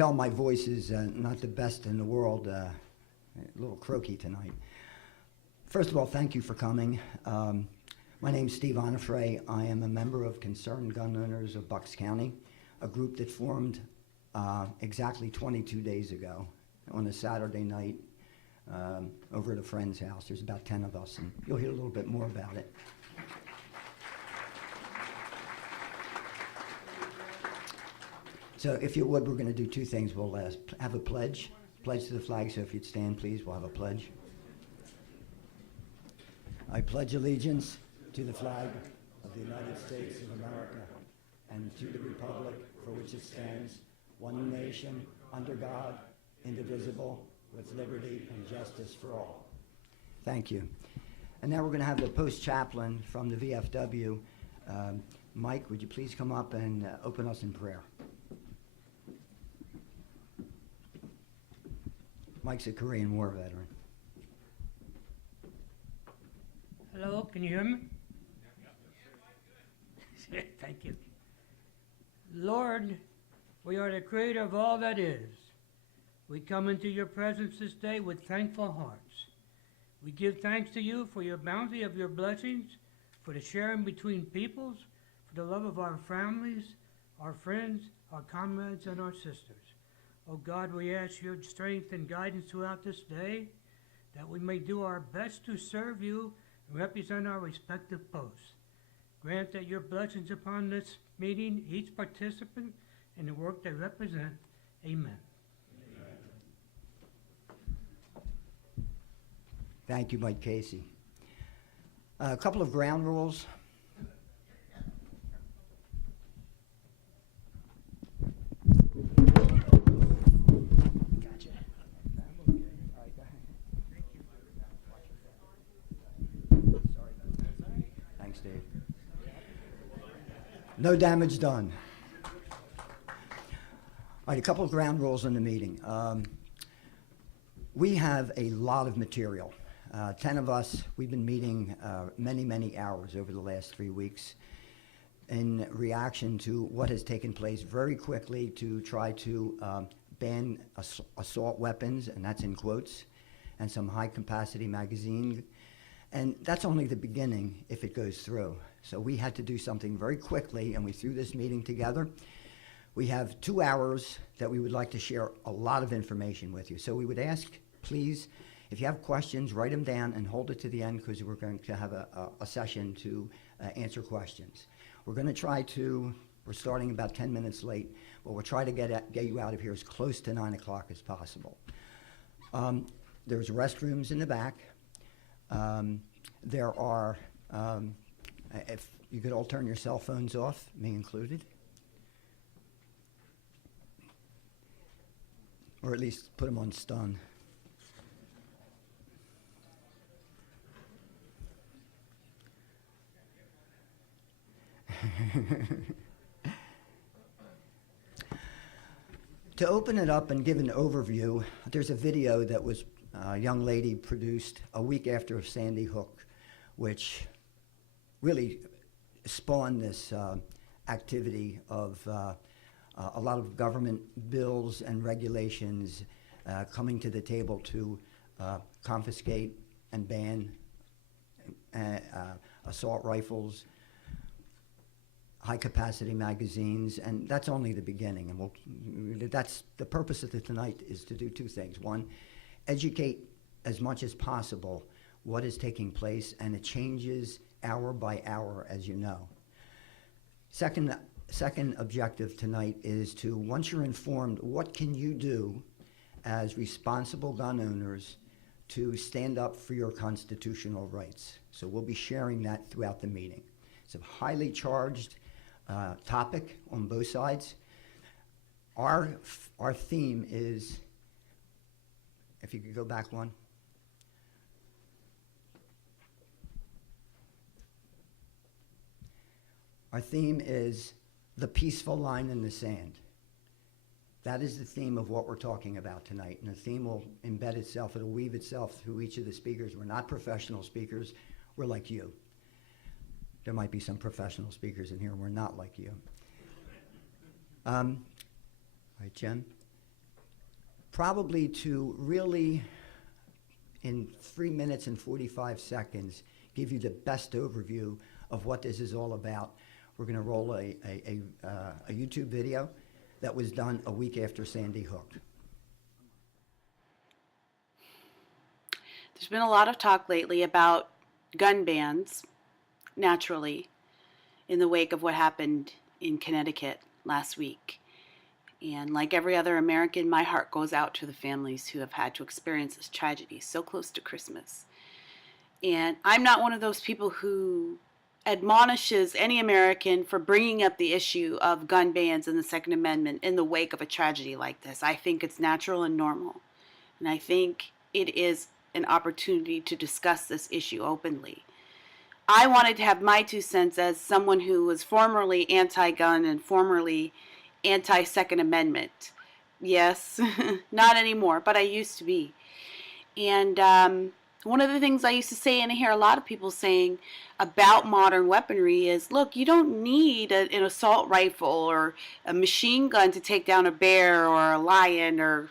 tell, my voice is not the best in the world, a little croaky tonight. First of all, thank you for coming. My name's Steve Onifray. I am a member of Concerned Gun Owners of Bucks County, a group that formed exactly 22 days ago on a Saturday night over at a friend's house. There's about 10 of us, and you'll hear a little bit more about it. So if you would, we're going to do two things. We'll have a pledge to the flag, so if you'd stand, please, we'll have a pledge. I pledge allegiance to the flag of the United States of America and to the republic for which it stands, one nation, under God, indivisible, with liberty and justice for all. Thank you. And now we're going to have the post-chaplain from the VFW. Mike, would you please come up and open us in prayer? Mike's a Korean War veteran. Hello, can you hear me? Thank you. Lord, we are the creator of all that is. We come into your presence this day with thankful hearts. We give thanks to you for your bounty of your blessings, for the sharing between peoples, for the love of our families, our friends, our comrades, and our sisters. Oh God, we ask your strength and guidance throughout this day, that we may do our best to serve you and represent our respective posts. Grant that your blessings upon this meeting, each participant, and the work they represent. Amen. Thank you, Mike Casey. A couple of ground rules. Thanks, Dave. No damage done. All right, a couple of ground rules in the meeting. We have a lot of material. 10 of us, we've been meeting many hours over the last 3 weeks in reaction to what has taken place very quickly to try to ban assault weapons, and that's in quotes, and some high-capacity magazine. And that's only the beginning if it goes through. So we had to do something very quickly, and we threw this meeting together. We have 2 hours that we would like to share a lot of information with you. So we would ask, please, if you have questions, write them down and hold it to the end, because we're going to have a session to answer questions. We're going to try to, we're starting about 10 minutes late, but we'll try to get you out of here as close to 9 o'clock as possible. There's restrooms in the back. There are, if you could all turn your cell phones off, me included. Or at least put them on stun. To open it up and give an overview, there's a video that was a young lady produced a week after Sandy Hook, which really spawned this activity of a lot of government bills and regulations coming to the table to confiscate and ban assault rifles, high-capacity magazines, and that's only the beginning. And that's the purpose of tonight, is to do two things. One, educate as much as possible what is taking place, and it changes hour by hour, as you know. Second objective tonight is to, once you're informed, what can you do as responsible gun owners to stand up for your constitutional rights? So we'll be sharing that throughout the meeting. It's a highly charged topic on both sides. Our theme is, if you could go back one. Our theme is the peaceful line in the sand. That is the theme of what we're talking about tonight, and the theme will embed itself, it'll weave itself through each of the speakers. We're not professional speakers, we're like you. There might be some professional speakers in here, we're not like you. All right, Jen, probably to really, in 3 minutes and 45 seconds, give you the best overview of what this is all about. We're going to roll a YouTube video that was done a week after Sandy Hook. There's been a lot of talk lately about gun bans, naturally, in the wake of what happened in Connecticut last week. And like every other American, my heart goes out to the families who have had to experience this tragedy so close to Christmas. And I'm not one of those people who admonishes any American for bringing up the issue of gun bans and the Second Amendment in the wake of a tragedy like this. I think it's natural and normal. And I think it is an opportunity to discuss this issue openly. I wanted to have my 2 cents as someone who was formerly anti-gun and formerly anti-Second Amendment. Yes, not anymore, but I used to be. And one of the things I used to say, and I hear a lot of people saying about modern weaponry, is, look, you don't need an assault rifle or a machine gun to take down a bear or a lion or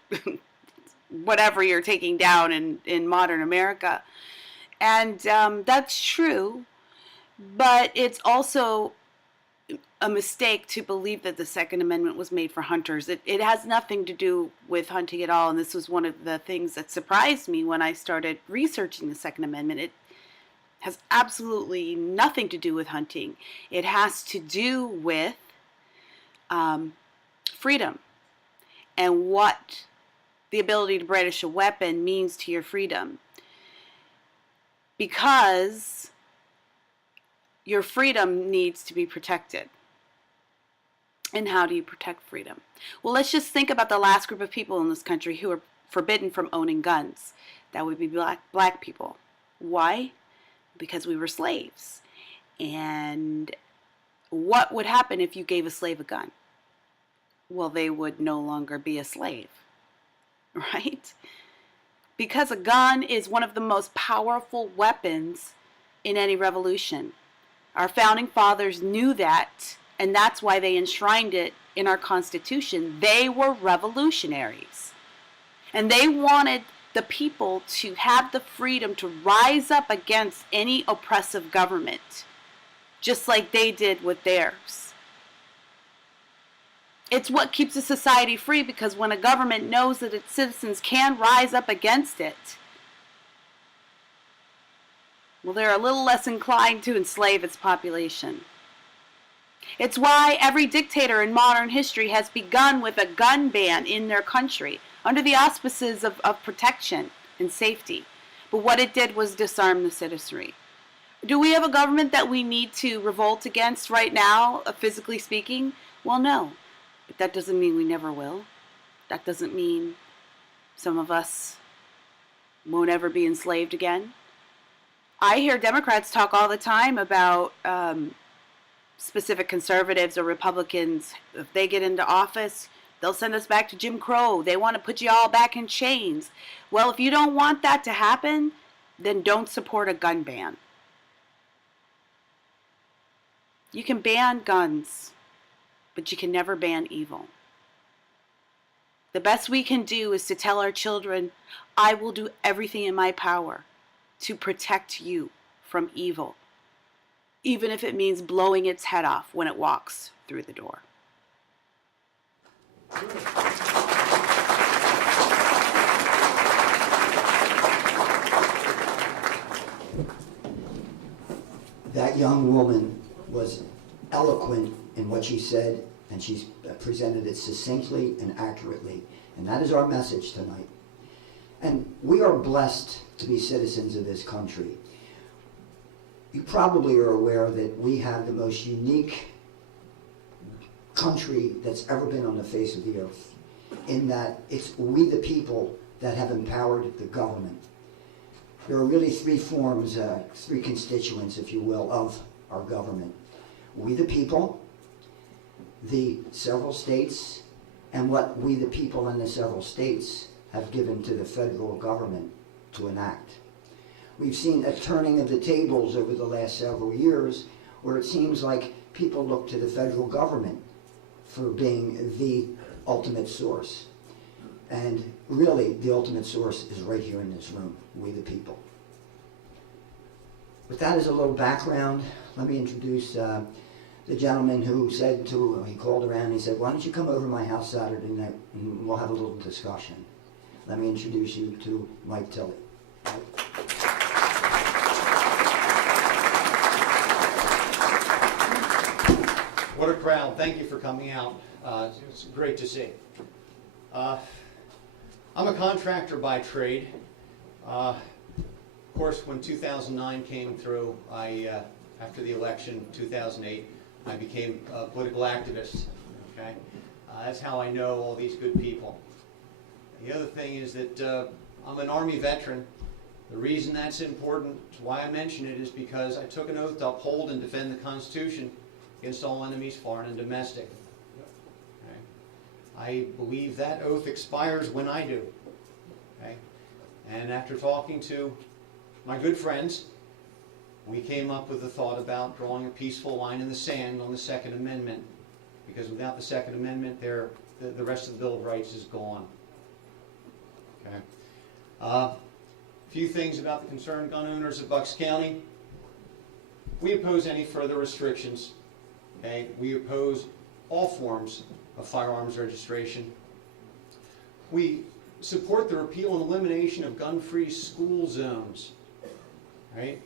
whatever you're taking down in modern America. And that's true, but it's also a mistake to believe that the Second Amendment was made for hunters. It has nothing to do with hunting at all, and this was one of the things that surprised me when I started researching the Second Amendment. It has absolutely nothing to do with hunting. It has to do with freedom and what the ability to brandish a weapon means to your freedom. Because your freedom needs to be protected. And how do you protect freedom? Well, let's just think about the last group of people in this country who are forbidden from owning guns. That would be black people. Why? Because we were slaves. And what would happen if you gave a slave a gun? Well, they would no longer be a slave, right? Because a gun is one of the most powerful weapons in any revolution. Our founding fathers knew that, and that's why they enshrined it in our Constitution. They were revolutionaries. And they wanted the people to have the freedom to rise up against any oppressive government, just like they did with theirs. It's what keeps a society free, because when a government knows that its citizens can rise up against it, well, they're a little less inclined to enslave its population. It's why every dictator in modern history has begun with a gun ban in their country, under the auspices of protection and safety. But what it did was disarm the citizenry. Do we have a government that we need to revolt against right now, physically speaking? Well, no. But that doesn't mean we never will. That doesn't mean some of us won't ever be enslaved again. I hear Democrats talk all the time about specific conservatives or Republicans. If they get into office, they'll send us back to Jim Crow. They want to put you all back in chains. Well, if you don't want that to happen, then don't support a gun ban. You can ban guns, but you can never ban evil. The best we can do is to tell our children, I will do everything in my power to protect you from evil, even if it means blowing its head off when it walks through the door. That young woman was eloquent in what she said, and she's presented it succinctly and accurately. And that is our message tonight. And we are blessed to be citizens of this country. You probably are aware that we have the most unique country that's ever been on the face of the earth, in that it's we the people that have empowered the government. There are really three forms, three constituents, if you will, of our government. We the people, the several states, and what we the people in the several states have given to the federal government to enact. We've seen a turning of the tables over the last several years, where it seems like people look to the federal government for being the ultimate source. And really, the ultimate source is right here in this room, we the people. With that as a little background, let me introduce the gentleman who said to, he called around and he said, why don't you come over to my house Saturday night and we'll have a little discussion. Let me introduce you to Mike Tilley. What a crowd. Thank you for coming out. It's great to see. I'm a contractor by trade. Of course, when 2009 came through, after the election, 2008, I became a political activist. Okay? That's how I know all these good people. The other thing is that I'm an Army veteran. The reason that's important, why I mention it, is because I took an oath to uphold and defend the Constitution against all enemies, foreign and domestic. Okay? I believe that oath expires when I do. Okay? And after talking to my good friends, we came up with the thought about drawing a peaceful line in the sand on the Second Amendment, because without the Second Amendment, the rest of the Bill of Rights is gone. Okay. A few things about the concerned gun owners of Bucks County. We oppose any further restrictions. Okay. We oppose all forms of firearms registration. We support the repeal and elimination of gun-free school zones. Right?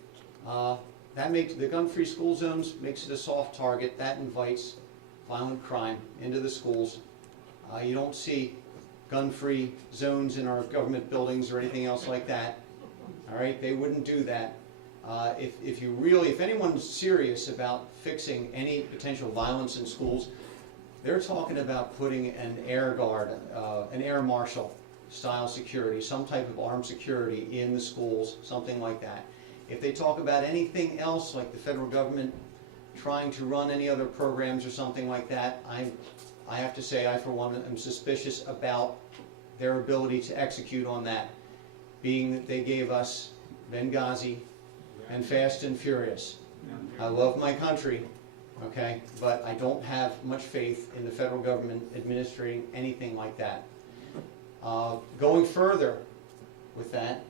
That makes the gun-free school zones makes it a soft target. That invites violent crime into the schools. You don't see gun-free zones in our government buildings or anything else like that. All right, they wouldn't do that. If anyone's serious about fixing any potential violence in schools, they're talking about putting an air guard, an air marshal style security, some type of armed security in the schools, something like that. If they talk about anything else, like the federal government trying to run any other programs or something like that, I have to say, I for one am suspicious about their ability to execute on that, being that they gave us Benghazi and Fast and Furious. I love my country, okay, but I don't have much faith in the federal government administering anything like that. Going further with that,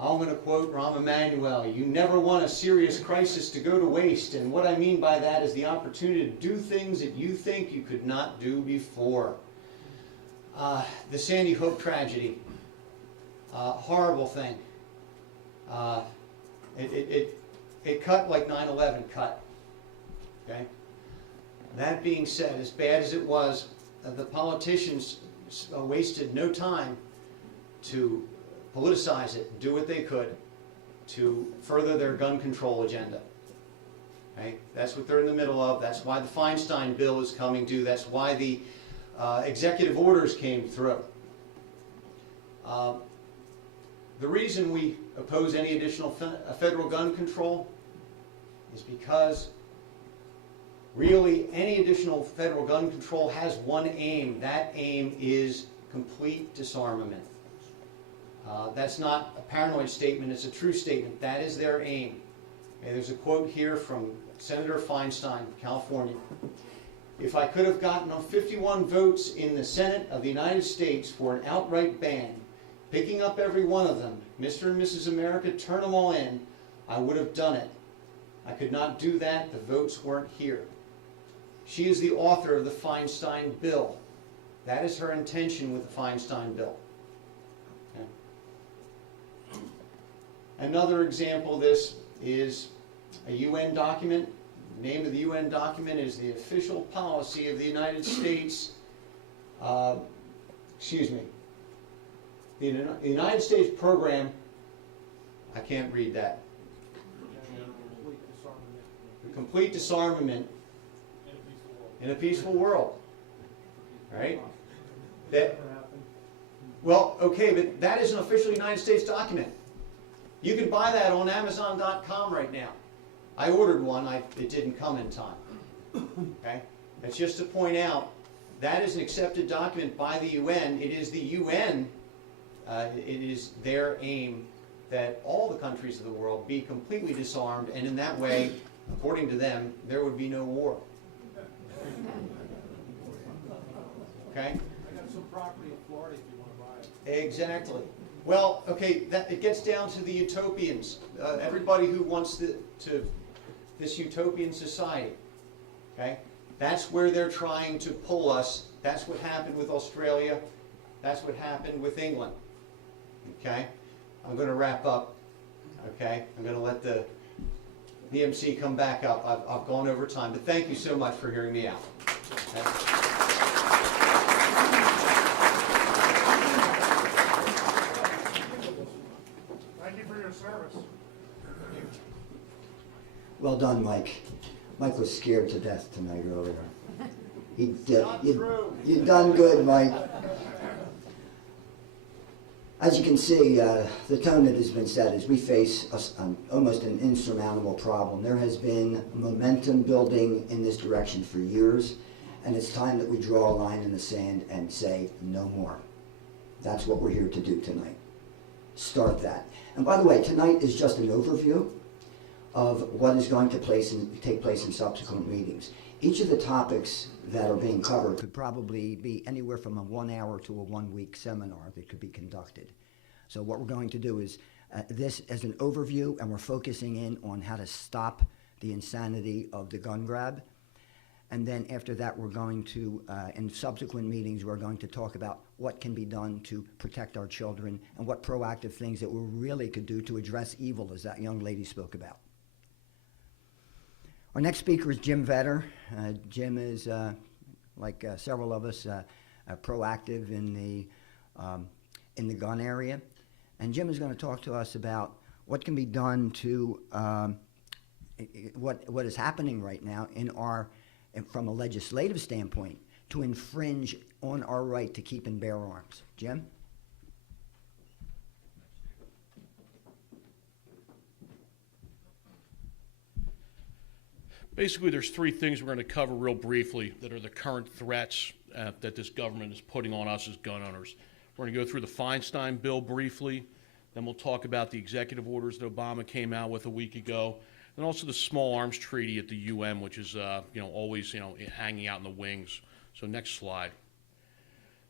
I'm going to quote Rahm Emanuel, "You never want a serious crisis to go to waste," and what I mean by that is the opportunity to do things that you think you could not do before. The Sandy Hook tragedy, horrible thing. It cut like 9/11 cut. Okay. That being said, as bad as it was, the politicians wasted no time to politicize it, do what they could to further their gun control agenda. Okay? That's what they're in the middle of. That's why the Feinstein bill is coming due. That's why the executive orders came through. The reason we oppose any additional federal gun control is because really any additional federal gun control has one aim. That aim is complete disarmament. That's not a paranoid statement, it's a true statement. That is their aim. Okay, there's a quote here from Senator Feinstein, California. "If I could have gotten 51 votes in the Senate of the United States for an outright ban, picking up every one of them, Mr. and Mrs. America, turn them all in, I would have done it. I could not do that, the votes weren't here." She is the author of the Feinstein bill. That is her intention with the Feinstein bill. Another example of this is a UN document. The name of the UN document is the Official Policy of the United States. The United States Program. I can't read that. The complete disarmament in a peaceful world. Right? Well, okay, but that is an official United States document. You can buy that on Amazon.com right now. I ordered one. It didn't come in time. Okay? That's just to point out that is an accepted document by the UN. It is the UN, it is their aim that all the countries of the world be completely disarmed, and in that way, according to them, there would be no war. okay? I got some property in Florida if you want to buy it. Exactly. Well, okay, it gets down to the utopians, everybody who wants this utopian society, okay? That's where they're trying to pull us. That's what happened with Australia. That's what happened with England, okay? I'm going to wrap up, okay? I'm going to let the MC come back up. I've gone over time, but thank you so much for hearing me out. Okay? Thank you for your service. Well done, Mike. Mike was scared to death tonight earlier. He did. Not true. You done good, Mike. As you can see, the tone that has been set is we face almost an insurmountable problem. There has been momentum building in this direction for years, and it's time that we draw a line in the sand and say no more. That's what we're here to do tonight. Start that. And by the way, tonight is just an overview of what is going to take place in subsequent meetings. Each of the topics that are being covered could probably be anywhere from a 1 hour to a 1 week seminar that could be conducted. So what we're going to do is this as an overview, and we're focusing in on how to stop the insanity of the gun grab. And then after that, we're going to, in subsequent meetings, we're going to talk about what can be done to protect our children and what proactive things that we really could do to address evil, as that young lady spoke about. Our next speaker is Jim Vetter. Jim is, like several of us, proactive in the gun area. And Jim is going to talk to us about what can be done to what is happening right now from a legislative standpoint to infringe on our right to keep and bear arms. Jim? Basically, there's three things we're going to cover real briefly that are the current threats that this government is putting on us as gun owners. We're going to go through the Feinstein bill briefly, then we'll talk about the executive orders that Obama came out with a week ago, and also the small arms treaty at the UN, which is always hanging out in the wings. So next slide.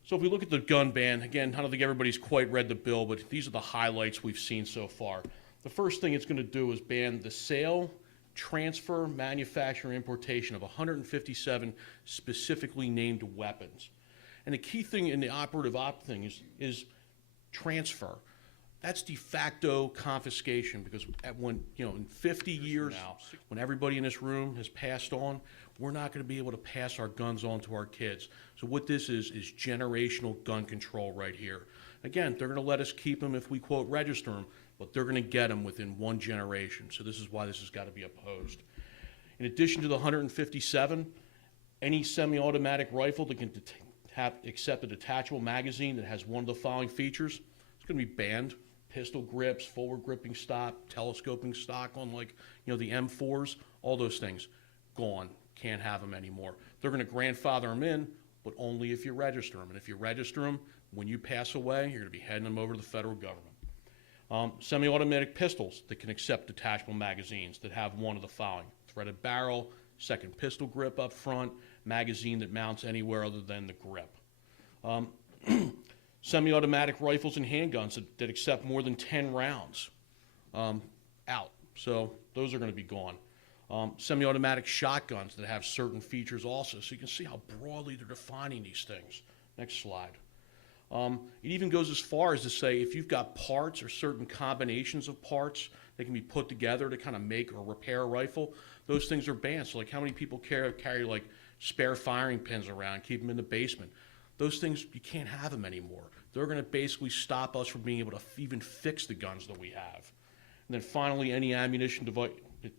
So if we look at the gun ban, again, I don't think everybody's quite read the bill, but these are the highlights we've seen so far. The first thing it's going to do is ban the sale, transfer, manufacture, and importation of 157 specifically named weapons. And the key thing in the operative thing is transfer. That's de facto confiscation, because in 50 years now, when everybody in this room has passed on, we're not going to be able to pass our guns on to our kids. So what this is generational gun control right here. Again, they're going to let us keep them if we, quote, register them, but they're going to get them within one generation. So this is why this has got to be opposed. In addition to the 157, any semi-automatic rifle that can accept a detachable magazine that has one of the following features, it's going to be banned. Pistol grips, forward gripping stock, telescoping stock on the M4s, all those things, gone. Can't have them anymore. They're going to grandfather them in, but only if you register them. And if you register them, when you pass away, you're going to be heading them over to the federal government. Semi-automatic pistols that can accept detachable magazines that have one of the following: threaded barrel, second pistol grip up front, magazine that mounts anywhere other than the grip. Semi-automatic rifles and handguns that accept more than 10 rounds out. So those are going to be gone. Semi-automatic shotguns that have certain features also. So you can see how broadly they're defining these things. Next slide. It even goes as far as to say if you've got parts or certain combinations of parts that can be put together to kind of make or repair a rifle, those things are banned. So like how many people carry like spare firing pins around, keep them in the basement? Those things, you can't have them anymore. They're going to basically stop us from being able to even fix the guns that we have. And then finally, any ammunition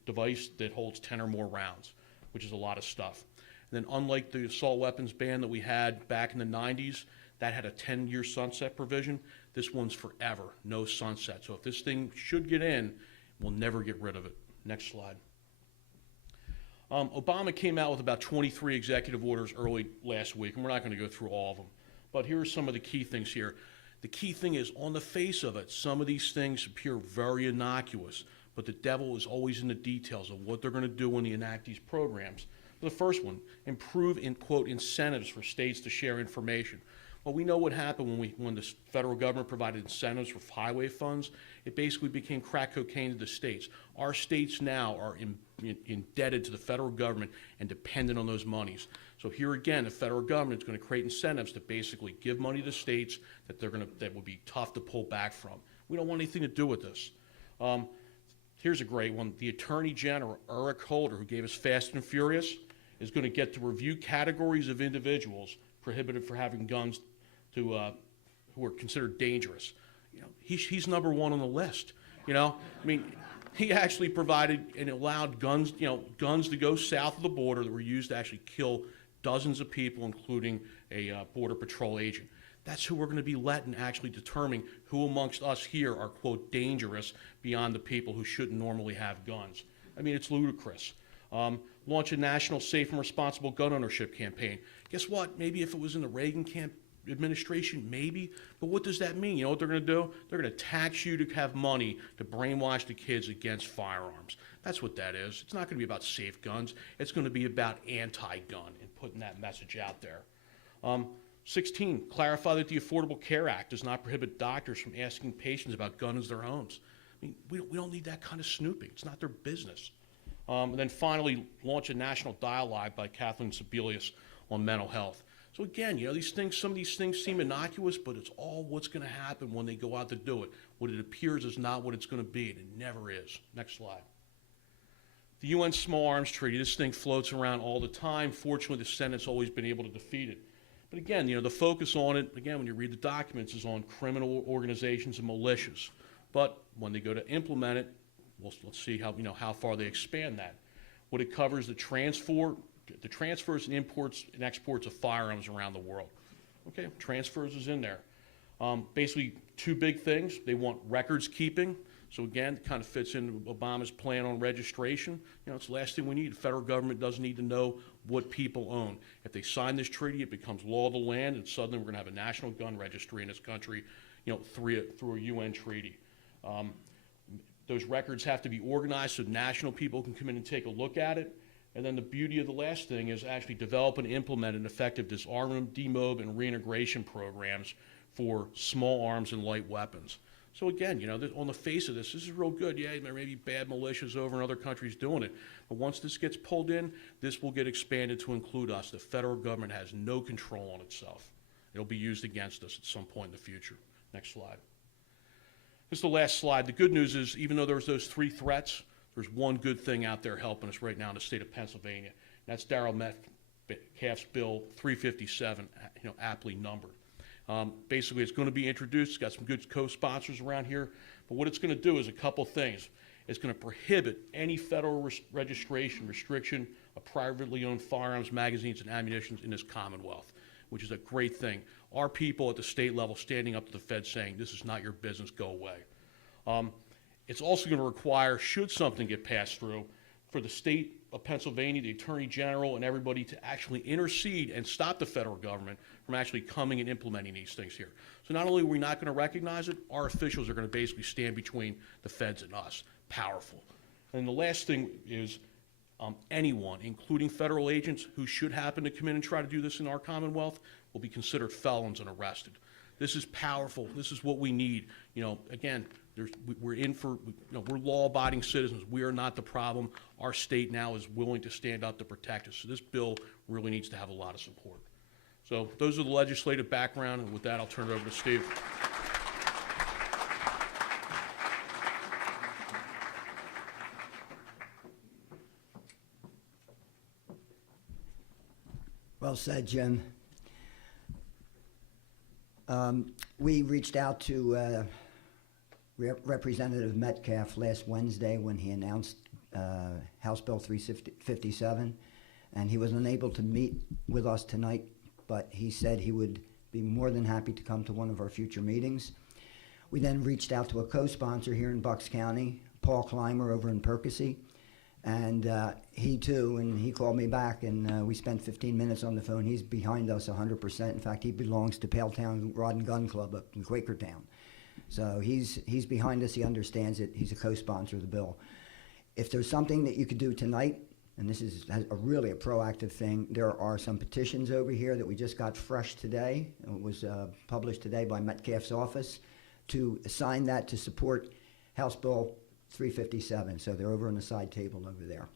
device that holds 10 or more rounds, which is a lot of stuff. And then unlike the assault weapons ban that we had back in the 90s, that had a 10-year sunset provision, this one's forever, no sunset. So if this thing should get in, we'll never get rid of it. Next slide. Obama came out with about 23 executive orders early last week, and we're not going to go through all of them. But here are some of the key things here. The key thing is, on the face of it, some of these things appear very innocuous, but the devil is always in the details of what they're going to do when they enact these programs. The first one, improve in quote incentives for states to share information. Well, we know what happened when the federal government provided incentives for highway funds. It basically became crack cocaine to the states. Our states now are indebted to the federal government and dependent on those monies. So here again, the federal government is going to create incentives to basically give money to states that would be tough to pull back from. We don't want anything to do with this. Here's a great one. The Attorney General, Eric Holder, who gave us Fast and Furious, is going to get to review categories of individuals prohibited for having guns who are considered dangerous. You know, he's number one on the list. You know, I mean, he actually provided and allowed guns to go south of the border that were used to actually kill dozens of people, including a Border Patrol agent. That's who we're going to be letting actually determine who amongst us here are, quote, dangerous beyond the people who shouldn't normally have guns. I mean, it's ludicrous. Launch a national safe and responsible gun ownership campaign. Guess what? Maybe if it was in the Reagan administration, maybe. But what does that mean? You know what they're going to do? They're going to tax you to have money to brainwash the kids against firearms. That's what that is. It's not going to be about safe guns. It's going to be about anti-gun and putting that message out there. 16, clarify that the Affordable Care Act does not prohibit doctors from asking patients about guns in their homes. I mean, we don't need that kind of snooping. It's not their business. And then finally, launch a national dialogue by Kathleen Sebelius on mental health. So again, you know, some of these things seem innocuous, but it's all what's going to happen when they go out to do it. What it appears is not what it's going to be, and it never is. Next slide. The UN Small Arms Treaty, this thing floats around all the time. Fortunately, the Senate's always been able to defeat it. But again, you know, the focus on it, again, when you read the documents, is on criminal organizations and militias. But when they go to implement it, let's see how far they expand that. What it covers, the transfers and imports and exports of firearms around the world. Okay, transfers is in there. Basically, two big things. They want records keeping. So again, it kind of fits into Obama's plan on registration. You know, it's the last thing we need. The federal government doesn't need to know what people own. If they sign this treaty, it becomes law of the land, and suddenly we're going to have a national gun registry in this country, you know, through a UN treaty. Those records have to be organized so national people can come in and take a look at it. And then the beauty of the last thing is actually develop and implement an effective disarmament, demob, and reintegration programs for small arms and light weapons. So again, you know, on the face of this is real good. Yeah, there may be bad militias over in other countries doing it. But once this gets pulled in, this will get expanded to include us. The federal government has no control on itself. It'll be used against us at some point in the future. Next slide. This is the last slide. The good news is, even though there's those three threats, there's one good thing out there helping us right now in the state of Pennsylvania. That's Darrell Metcalf's Bill 357, you know, aptly numbered. Basically, it's going to be introduced. It's got some good co-sponsors around here. But what it's going to do is a couple things. It's going to prohibit any federal registration restriction of privately owned firearms, magazines, and ammunition in this Commonwealth, which is a great thing. Our people at the state level standing up to the Fed saying, this is not your business, go away. It's also going to require, should something get passed through, for the state of Pennsylvania, the Attorney General, and everybody to actually intercede and stop the federal government from actually coming and implementing these things here. So not only are we not going to recognize it, our officials are going to basically stand between the feds and us. Powerful. And the last thing is anyone, including federal agents who should happen to come in and try to do this in our Commonwealth, will be considered felons and arrested. This is powerful. This is what we need. You know, again, we're law-abiding citizens. We are not the problem. Our state now is willing to stand up to protect us. So this bill really needs to have a lot of support. So those are the legislative background, and with that, I'll turn it over to Steve. Well said, Jim. We reached out to Representative Metcalf last Wednesday when he announced House Bill 357, and he was unable to meet with us tonight, but he said he would be more than happy to come to one of our future meetings. We then reached out to a co-sponsor here in Bucks County, Paul Clymer over in Percy, and he too, and he called me back, and we spent 15 minutes on the phone. He's behind us 100%. In fact, he belongs to Paletown Rod and Gun Club up in Quakertown. So he's behind us. He understands it. He's a co-sponsor of the bill. If there's something that you could do tonight and this is really a proactive thing. There are some petitions over here that we just got fresh today. It was published today by Metcalf's office to sign that to support House Bill 357. So they're over on the side table over there.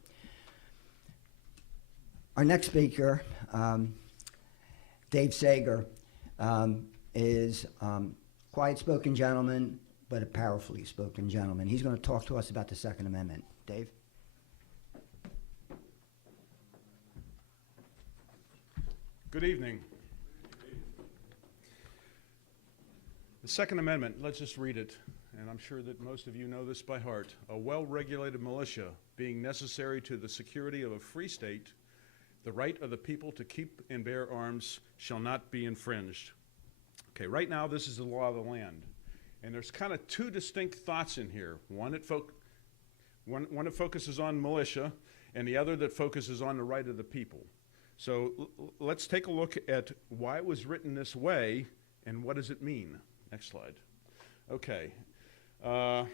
Our next speaker, Dave Sager, is quiet-spoken gentleman, but a powerfully spoken gentleman. He's going to talk to us about the Second Amendment. Dave? Good evening. The Second Amendment, let's just read it, and I'm sure that most of you know this by heart. A well-regulated militia being necessary to the security of a free state, the right of the people to keep and bear arms shall not be infringed. Okay, right now this is the law of the land, and there's kind of two distinct thoughts in here. One that focuses on militia, and the other that focuses on the right of the people. So let's take a look at why it was written this way and what does it mean. Next slide. Okay. The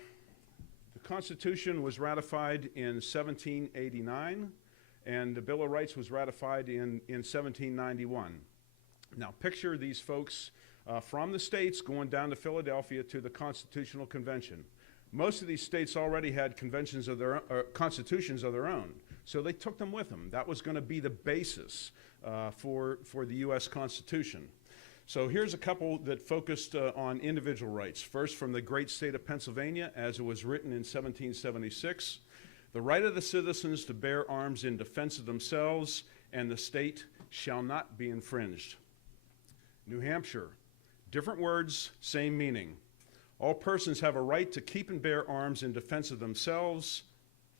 Constitution was ratified in 1789, and the Bill of Rights was ratified in 1791. Now picture these folks from the states going down to Philadelphia to the Constitutional Convention. Most of these states already had conventions of their constitutions of their own, so they took them with them. That was going to be the basis for the U.S. Constitution. So here's a couple that focused on individual rights. First, from the great state of Pennsylvania, as it was written in 1776, the right of the citizens to bear arms in defense of themselves and the state shall not be infringed. New Hampshire, different words, same meaning. All persons have a right to keep and bear arms in defense of themselves,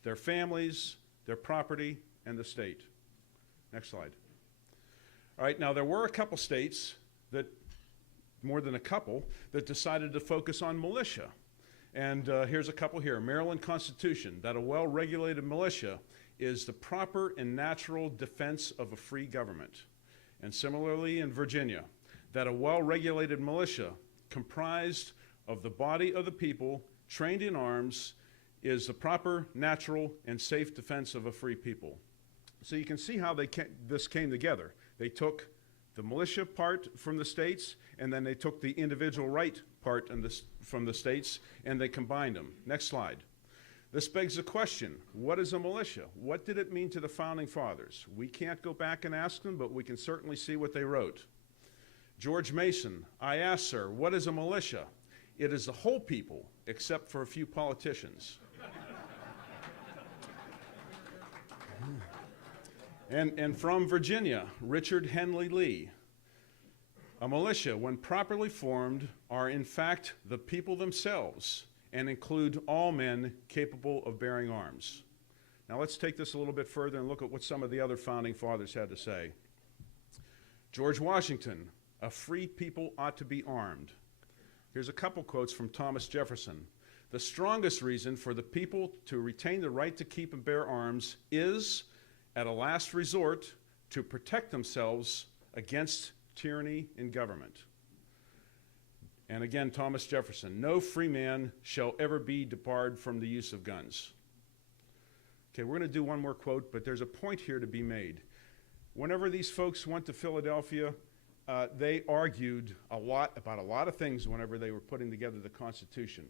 their families, their property, and the state. Next slide. All right, now there were a couple states that, more than a couple, that decided to focus on militia. And here's a couple here. Maryland Constitution, that a well-regulated militia is the proper and natural defense of a free government. And similarly in Virginia, that a well-regulated militia comprised of the body of the people trained in arms is the proper, natural, and safe defense of a free people. So you can see how this came together. They took the militia part from the states, and then they took the individual right part from the states, and they combined them. Next slide. This begs the question, what is a militia? What did it mean to the Founding Fathers? We can't go back and ask them, but we can certainly see what they wrote. George Mason, I ask, sir, what is a militia? It is the whole people, except for a few politicians. And from Virginia, Richard Henley Lee, a militia, when properly formed, are in fact the people themselves and include all men capable of bearing arms. Now let's take this a little bit further and look at what some of the other Founding Fathers had to say. George Washington, a free people ought to be armed. Here's a couple quotes from Thomas Jefferson. The strongest reason for the people to retain the right to keep and bear arms is, at a last resort, to protect themselves against tyranny in government. And again, Thomas Jefferson, no free man shall ever be debarred from the use of guns. Okay, we're going to do one more quote, but there's a point here to be made. Whenever these folks went to Philadelphia, they argued a lot about a lot of things whenever they were putting together the Constitution.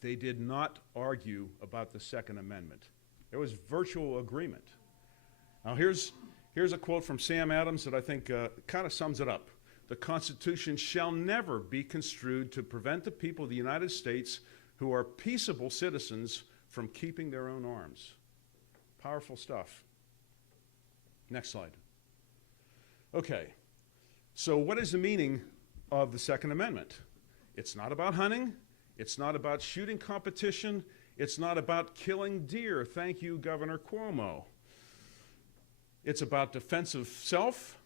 They did not argue about the Second Amendment. There was virtual agreement. Now here's a quote from Sam Adams that I think kind of sums it up. The Constitution shall never be construed to prevent the people of the United States who are peaceable citizens from keeping their own arms. Powerful stuff. Next slide. Okay, so what is the meaning of the Second Amendment? It's not about hunting. It's not about shooting competition. It's not about killing deer. Thank you, Governor Cuomo. It's about defense of self,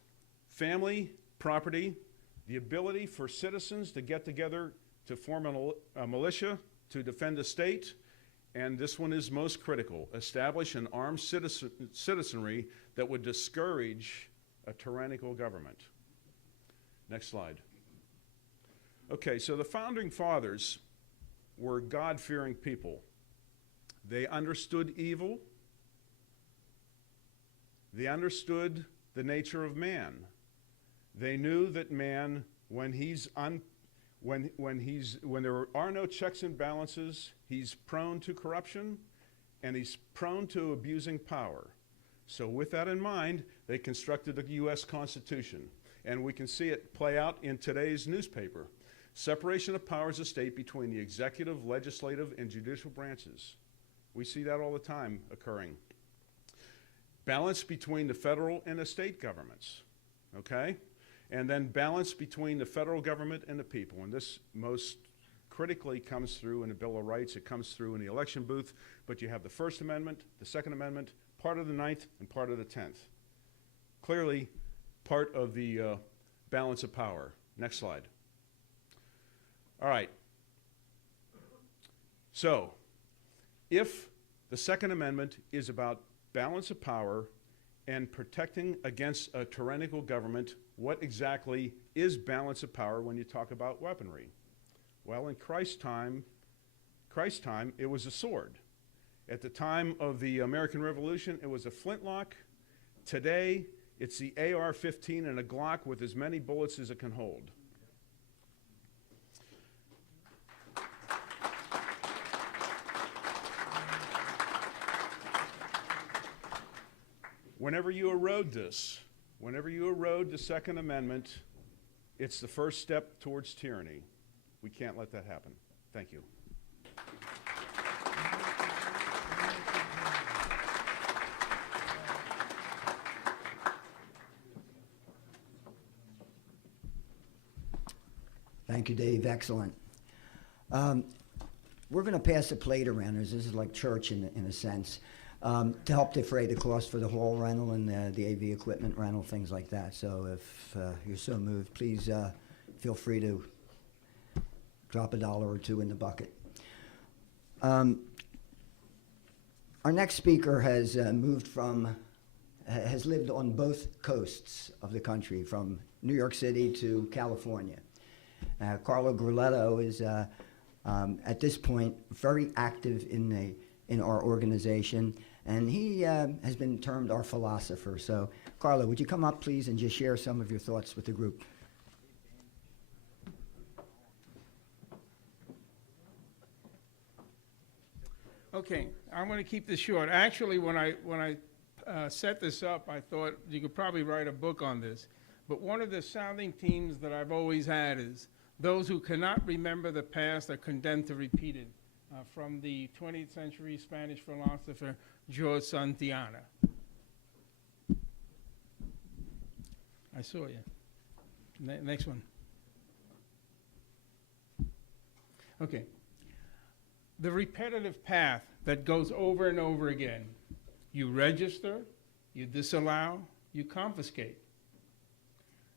family, property, the ability for citizens to get together to form a militia to defend the state, and this one is most critical, establish an armed citizenry that would discourage a tyrannical government. Next slide. Okay, so the Founding Fathers were God-fearing people. They understood evil, They understood the nature of man. They knew that man, when there are no checks and balances, he's prone to corruption and he's prone to abusing power. So with that in mind, they constructed the U.S. Constitution. And we can see it play out in today's newspaper. Separation of powers of state between the executive, legislative, and judicial branches. We see that all the time occurring. Balance between the federal and the state governments, okay? And then balance between the federal government and the people. And this most critically comes through in the Bill of Rights. It comes through in the election booth. But you have the First Amendment, the Second Amendment, part of the Ninth, and part of the 10th. Clearly, part of the balance of power. Next slide. All right. So, if the Second Amendment is about balance of power and protecting against a tyrannical government, what exactly is balance of power when you talk about weaponry? Well, in Christ's time, it was a sword. At the time of the American Revolution, it was a flintlock. Today, it's the AR-15 and a Glock with as many bullets as it can hold. Whenever you erode this, whenever you erode the Second Amendment, it's the first step towards tyranny. We can't let that happen. Thank you. Thank you, Dave. Excellent. We're going to pass a plate around. This is like church in a sense, to help defray the cost for the hall rental and the AV equipment rental, things like that. So if you're so moved, please feel free to drop $1 or $2 in the bucket. Our next speaker has has lived on both coasts of the country, from New York City to California. Carlo Gruletto is, at this point, very active in our organization, and he has been termed our philosopher. So, Carlo, would you come up, please, and just share some of your thoughts with the group? Okay, I'm going to keep this short. Actually, when I set this up, I thought you could probably write a book on this. But one of the sounding themes that I've always had is those who cannot remember the past are condemned to repeat it, from the 20th century Spanish philosopher George Santayana. I saw you. Next one. Okay. The repetitive path that goes over and over again. You register, you disallow, you confiscate.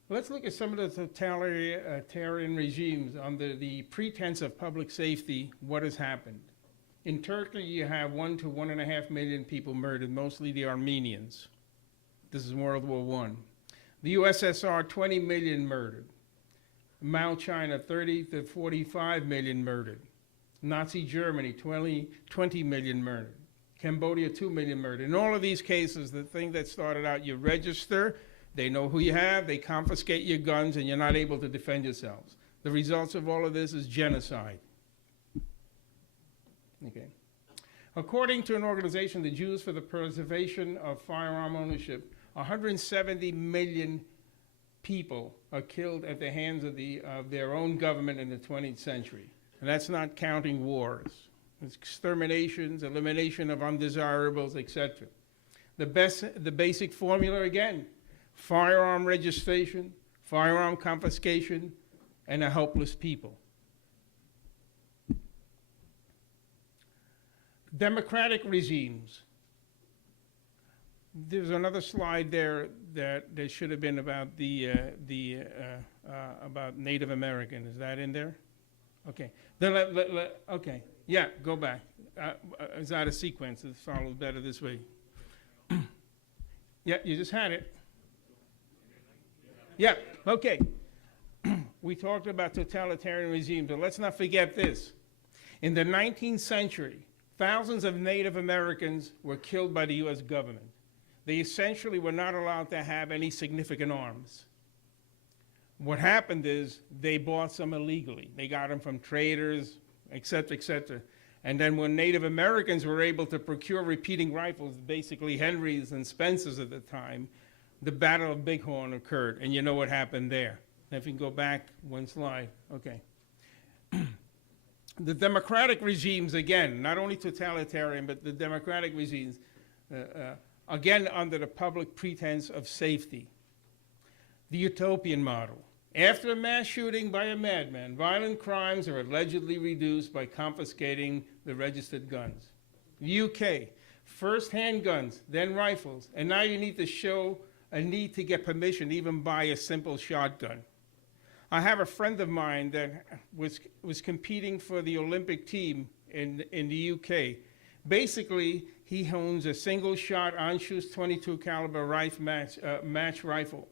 Let's look at some of the totalitarian regimes under the pretense of public safety. What has happened? In Turkey, you have 1 to 1.5 million people murdered, mostly the Armenians. This is World War I. The USSR, 20 million murdered. Mao China, 30 to 45 million murdered. Nazi Germany, 20 million murdered. Cambodia, 2 million murdered. In all of these cases, the thing that started out, you register, they know who you have, they confiscate your guns, and you're not able to defend yourselves. The results of all of this is genocide. Okay. According to an organization, the Jews for the Preservation of Firearm Ownership, 170 million people are killed at the hands of their own government in the 20th century. And that's not counting wars. It's exterminations, elimination of undesirables, etc. The basic formula, again, firearm registration, firearm confiscation, and a helpless people. Democratic regimes. There's another slide there that there should have been about about Native American. Is that in there? Okay. Then okay. Yeah, go back. It's out of sequence. It follows better this way. Yeah, you just had it. Yeah, okay. We talked about totalitarian regimes, but let's not forget this. In the 19th century, thousands of Native Americans were killed by the U.S. government. they essentially were not allowed to have any significant arms. What happened is they bought some illegally. They got them from traders, et cetera, et cetera. And then when Native Americans were able to procure repeating rifles, basically Henrys and Spencers at the time, the Battle of Bighorn occurred, and you know what happened there. If you can go back one slide, okay. The democratic regimes, again, not only totalitarian, but the democratic regimes, again, under the public pretense of safety. The utopian model. After a mass shooting by a madman, violent crimes are allegedly reduced by confiscating the registered guns. The UK, first handguns, then rifles, and now you need to show a need to get permission, even buy a simple shotgun. I have a friend of mine that was competing for the Olympic team in the UK. Basically, he owns a single-shot Anschutz 22 caliber match rifle.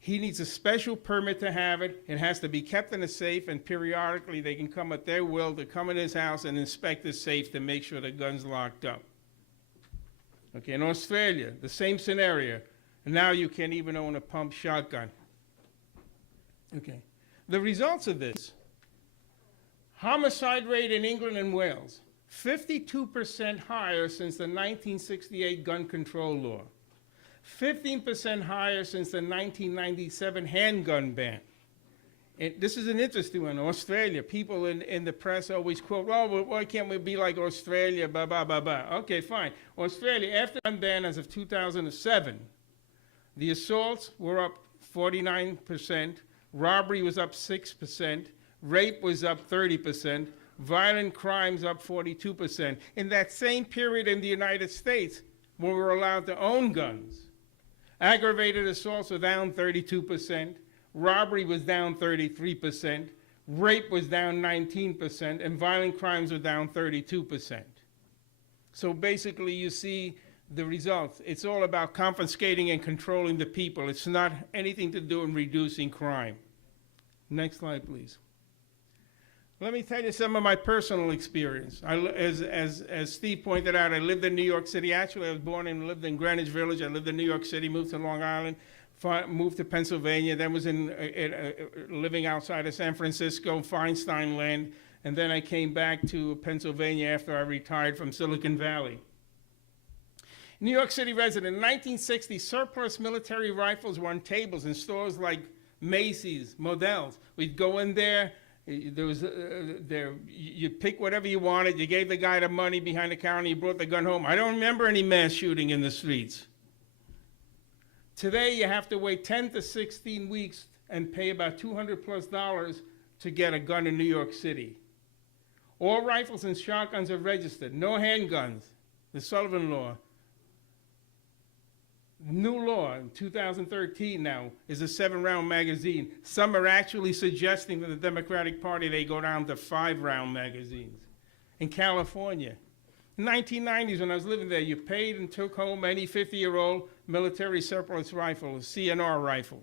He needs a special permit to have it. It has to be kept in a safe, and periodically they can come at their will to come in his house and inspect the safe to make sure the gun's locked up. Okay, in Australia, the same scenario. And now you can't even own a pump shotgun. Okay. The results of this, homicide rate in England and Wales, 52% higher since the 1968 gun control law. 15% higher since the 1997 handgun ban. This is an interesting one. Australia, people in the press always quote, oh, well, why can't we be like Australia, blah, blah, blah, blah. Okay, fine. Australia, after the gun ban as of 2007, the assaults were up 49%, robbery was up 6%, rape was up 30%, violent crimes up 42%. In that same period in the United States, when we were allowed to own guns, aggravated assaults were down 32%, robbery was down 33%, rape was down 19%, and violent crimes were down 32%. So basically you see the results. It's all about confiscating and controlling the people. It's not anything to do in reducing crime. Next slide, please. Let me tell you some of my personal experience. As Steve pointed out, I lived in New York City. Actually, I was born and lived in Greenwich Village. I lived in New York City, moved to Long Island, moved to Pennsylvania, then was living outside of San Francisco, Feinstein Land, and then I came back to Pennsylvania after I retired from Silicon Valley. New York City resident, in 1960, surplus military rifles were on tables in stores like Macy's, Modell's. We'd go in there. You pick whatever you wanted. You gave the guy the money behind the counter. You brought the gun home. I don't remember any mass shooting in the streets. Today, you have to wait 10 to 16 weeks and pay about $200+ to get a gun in New York City. All rifles and shotguns are registered. No handguns. The Sullivan Law. New law in 2013 now is a 7-round magazine. Some are actually suggesting to the Democratic Party they go down to 5-round magazines. In California, in the 1990s when I was living there, you paid and took home any 50-year-old military surplus rifle, a CNR rifle.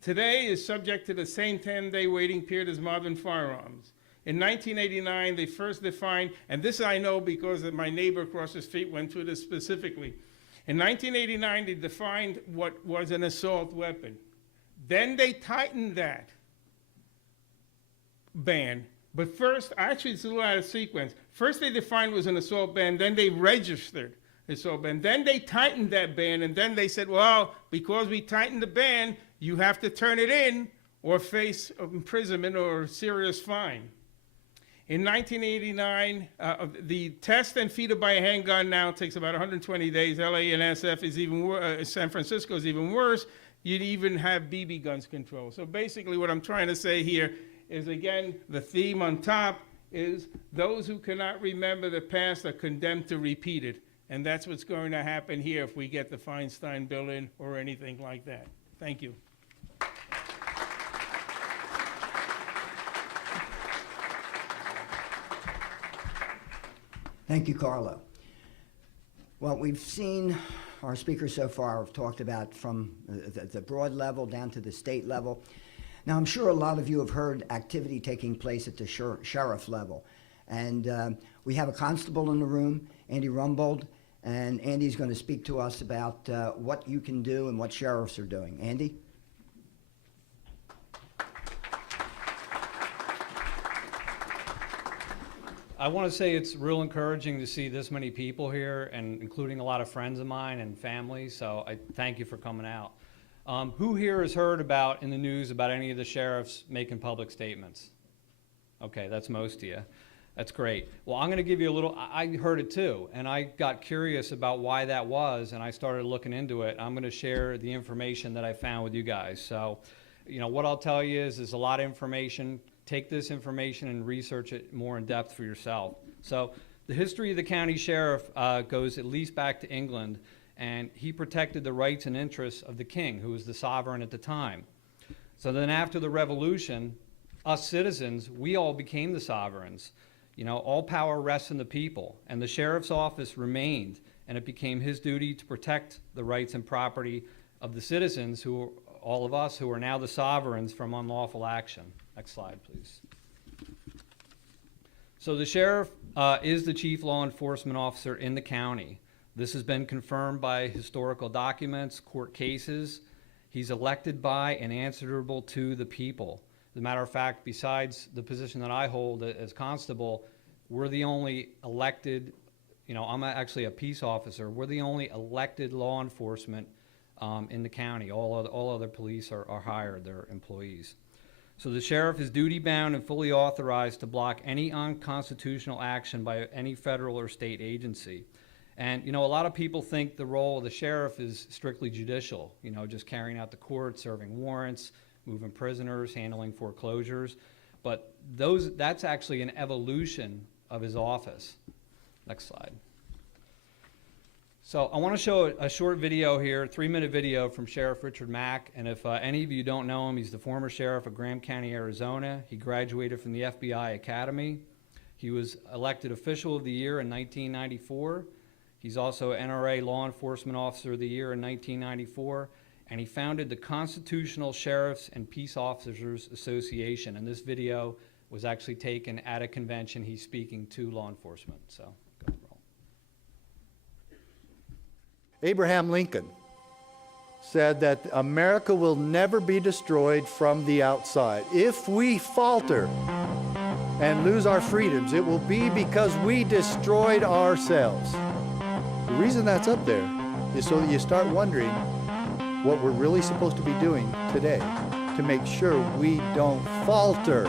Today is subject to the same 10-day waiting period as modern firearms. In 1989, they first defined, and this I know because my neighbor across the street went through this specifically. In 1989, they defined what was an assault weapon. Then they tightened that ban. But first, actually it's a little out of sequence. First they defined what was an assault ban, then they registered assault ban. Then they tightened that ban, and then they said, well, because we tightened the ban, you have to turn it in or face imprisonment or serious fine. In 1989, the test and feed by a handgun now takes about 120 days. LA and SF is even worse. San Francisco is even worse. You'd even have BB guns control. So basically what I'm trying to say here is, again, the theme on top is those who cannot remember the past are condemned to repeat it. And that's what's going to happen here if we get the Feinstein bill in or anything like that. Thank you. Thank you, Carlo. Well, we've seen our speakers so far have talked about from the broad level down to the state level. Now, I'm sure a lot of you have heard activity taking place at the sheriff level. And we have a constable in the room, Andy Rumbold, And Andy's going to speak to us about what you can do and what sheriffs are doing. Andy? I want to say it's real encouraging to see this many people here, and including a lot of friends of mine and family, so I thank you for coming out. Who here has heard about in the news about any of the sheriffs making public statements? Okay, that's most of you. That's great. Well, I'm going to give you a little, I heard it too, and I got curious about why that was, and I started looking into it. I'm going to share the information that I found with you guys. So, you know, what I'll tell you is there's a lot of information. Take this information and research it more in depth for yourself. So the history of the county sheriff goes at least back to England, and he protected the rights and interests of the king, who was the sovereign at the time. So then after the revolution, us citizens, we all became the sovereigns. You know, all power rests in the people, and the sheriff's office remained, and it became his duty to protect the rights and property of the citizens, who, all of us, who are now the sovereigns from unlawful action. Next slide, please. So the sheriff is the chief law enforcement officer in the county. This has been confirmed by historical documents, court cases. He's elected by and answerable to the people. As a matter of fact, besides the position that I hold as constable, we're the only elected, you know, I'm actually a peace officer. We're the only elected law enforcement in the county. All other police are hired, they're employees. So the sheriff is duty-bound and fully authorized to block any unconstitutional action by any federal or state agency. And, you know, a lot of people think the role of the sheriff is strictly judicial, you know, just carrying out the court, serving warrants, moving prisoners, handling foreclosures. But that's actually an evolution of his office. Next slide. So I want to show a short video here, a 3-minute video from Sheriff Richard Mack. And if any of you don't know him, he's the former sheriff of Graham County, Arizona. He graduated from the FBI Academy. He was elected Official of the Year in 1994. He's also NRA Law Enforcement Officer of the Year in 1994. And he founded the Constitutional Sheriffs and Peace Officers Association. And this video was actually taken at a convention. He's speaking to law enforcement. So go ahead, roll. Abraham Lincoln said that America will never be destroyed from the outside. If we falter and lose our freedoms, it will be because we destroyed ourselves. The reason that's up there is so that you start wondering what we're really supposed to be doing today to make sure we don't falter.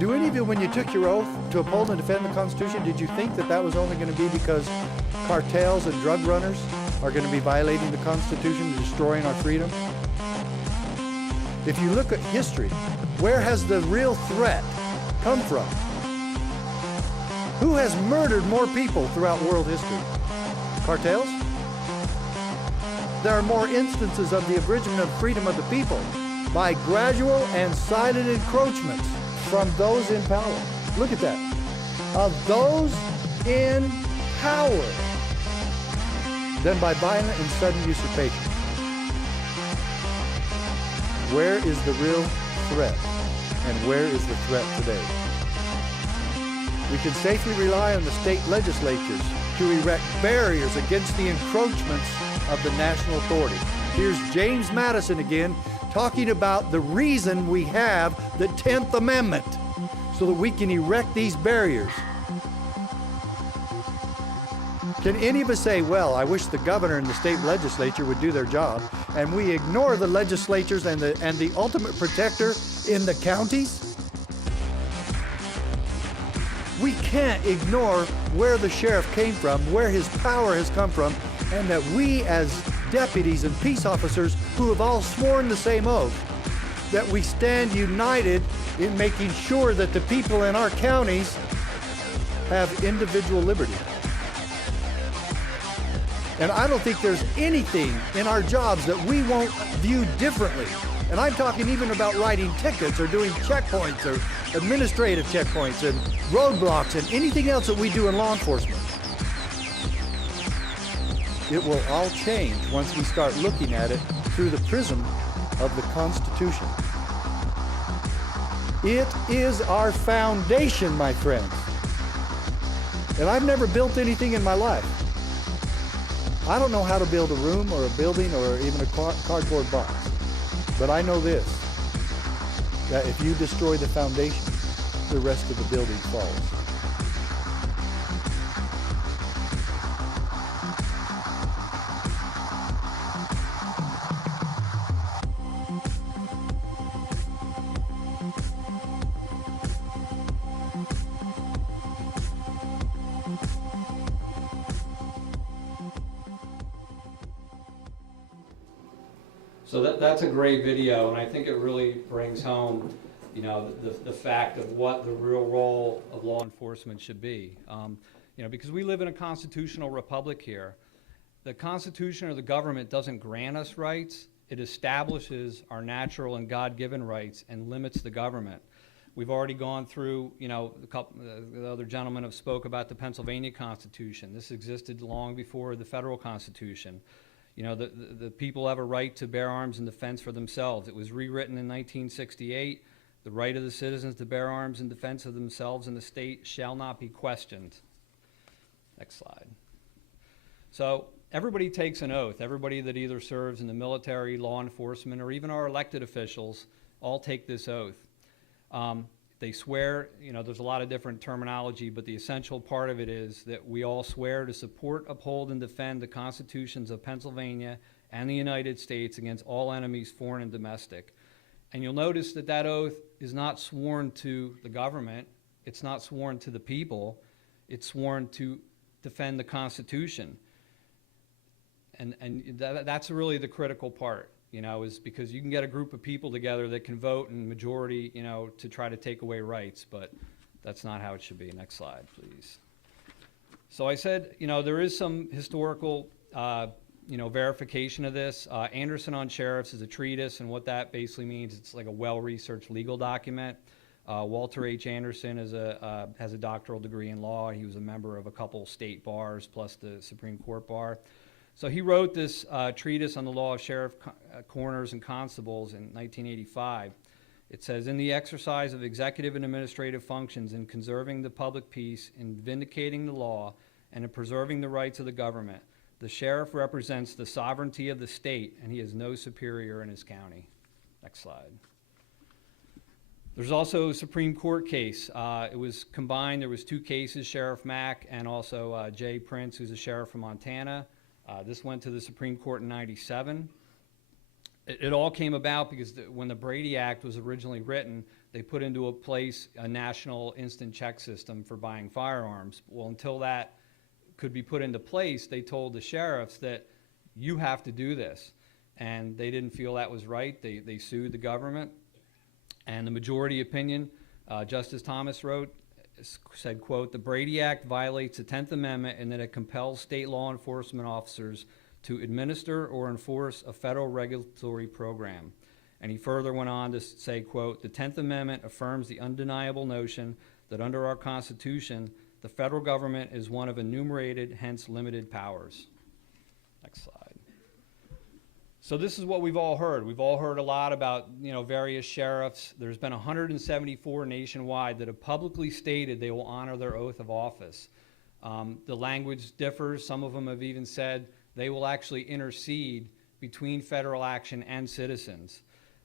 Do any of you, when you took your oath to uphold and defend the Constitution, did you think that that was only going to be because cartels and drug runners are going to be violating the Constitution and destroying our freedom? If you look at history, where has the real threat come from? Who has murdered more people throughout world history? Cartels? There are more instances of the abridgment of freedom of the people by gradual and silent encroachments from those in power. Look at that. Of those in power than by violent and sudden usurpation. Where is the real threat? And where is the threat today? We can safely rely on the state legislatures to erect barriers against the encroachments of the national authority. Here's James Madison again talking about the reason we have the 10th Amendment, so that we can erect these barriers. Can any of us say, well, I wish the governor and the state legislature would do their job, and we ignore the legislatures and the ultimate protector in the counties? We can't ignore where the sheriff came from, where his power has come from, and that we as deputies and peace officers who have all sworn the same oath, that we stand united in making sure that the people in our counties have individual liberty. And I don't think there's anything in our jobs that we won't view differently. And I'm talking even about writing tickets or doing checkpoints or administrative checkpoints and roadblocks and anything else that we do in law enforcement. It will all change once we start looking at it through the prism of the Constitution. It is our foundation, my friends. And I've never built anything in my life. I don't know how to build a room or a building or even a cardboard box, but I know this, that if you destroy the foundation, the rest of the building falls. So that's a great video, and I think it really brings home, the fact of what the real role of law enforcement should be. Because we live in a constitutional republic here. The Constitution or the government doesn't grant us rights. It establishes our natural and God-given rights and limits the government. We've already gone through, the other gentlemen have spoke about the Pennsylvania Constitution. This existed long before the federal Constitution. The people have a right to bear arms in defense for themselves. It was rewritten in 1968. The right of the citizens to bear arms in defense of themselves and the state shall not be questioned. Next slide. So everybody takes an oath. Everybody that either serves in the military, law enforcement, or even our elected officials all take this oath. They swear, there's a lot of different terminology, but the essential part of it is that we all swear to support, uphold, and defend the constitutions of Pennsylvania and the United States against all enemies, foreign and domestic. And you'll notice that that oath is not sworn to the government, it's not sworn to the people, it's sworn to defend the Constitution. And that's really the critical part. Is because you can get a group of people together that can vote in majority, to try to take away rights, but that's not how it should be. Next slide, please. So I said, there is some historical, verification of this. Anderson on Sheriffs is a treatise, and what that basically means, it's like a well-researched legal document. Walter H. Anderson has a doctoral degree in law. He was a member of a couple state bars plus the Supreme Court bar. So he wrote this treatise on the law of sheriff, coroners, and constables in 1985. It says, in the exercise of executive and administrative functions in conserving the public peace, in vindicating the law, and in preserving the rights of the government, the sheriff represents the sovereignty of the state, and he has no superior in his county. Next slide. There's also a Supreme Court case. It was combined. There was two cases, Sheriff Mack and also Jay Prince, who's a sheriff from Montana. This went to the Supreme Court in '97. It all came about because when the Brady Act was originally written, they put into a place a national instant check system for buying firearms. Well, until that could be put into place, they told the sheriffs that you have to do this. And they didn't feel that was right. They sued the government. And the majority opinion, Justice Thomas said, quote, the Brady Act violates the 10th Amendment in that it compels state law enforcement officers to administer or enforce a federal regulatory program. And he further went on to say, quote, the 10th Amendment affirms the undeniable notion that under our Constitution, the federal government is one of enumerated, hence limited powers. Next slide. So this is what we've all heard. We've all heard a lot about, various sheriffs. There's been 174 nationwide that have publicly stated they will honor their oath of office. The language differs. Some of them have even said they will actually intercede between federal action and citizens.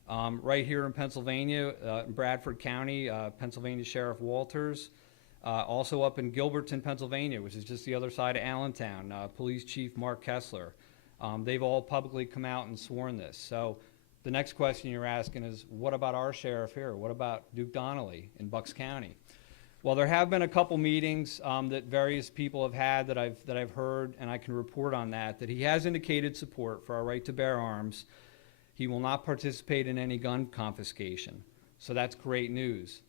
Right here in Pennsylvania, in Bradford County, Pennsylvania Sheriff Walters, also up in Gilberton, Pennsylvania, which is just the other side of Allentown, Police Chief Mark Kessler. They've all publicly come out and sworn this. So the next question you're asking is, what about our sheriff here? What about Duke Donnelly in Bucks County? Well, there have been a couple meetings that various people have had that I've heard, and I can report on that he has indicated support for our right to bear arms. He will not participate in any gun confiscation. So that's great news.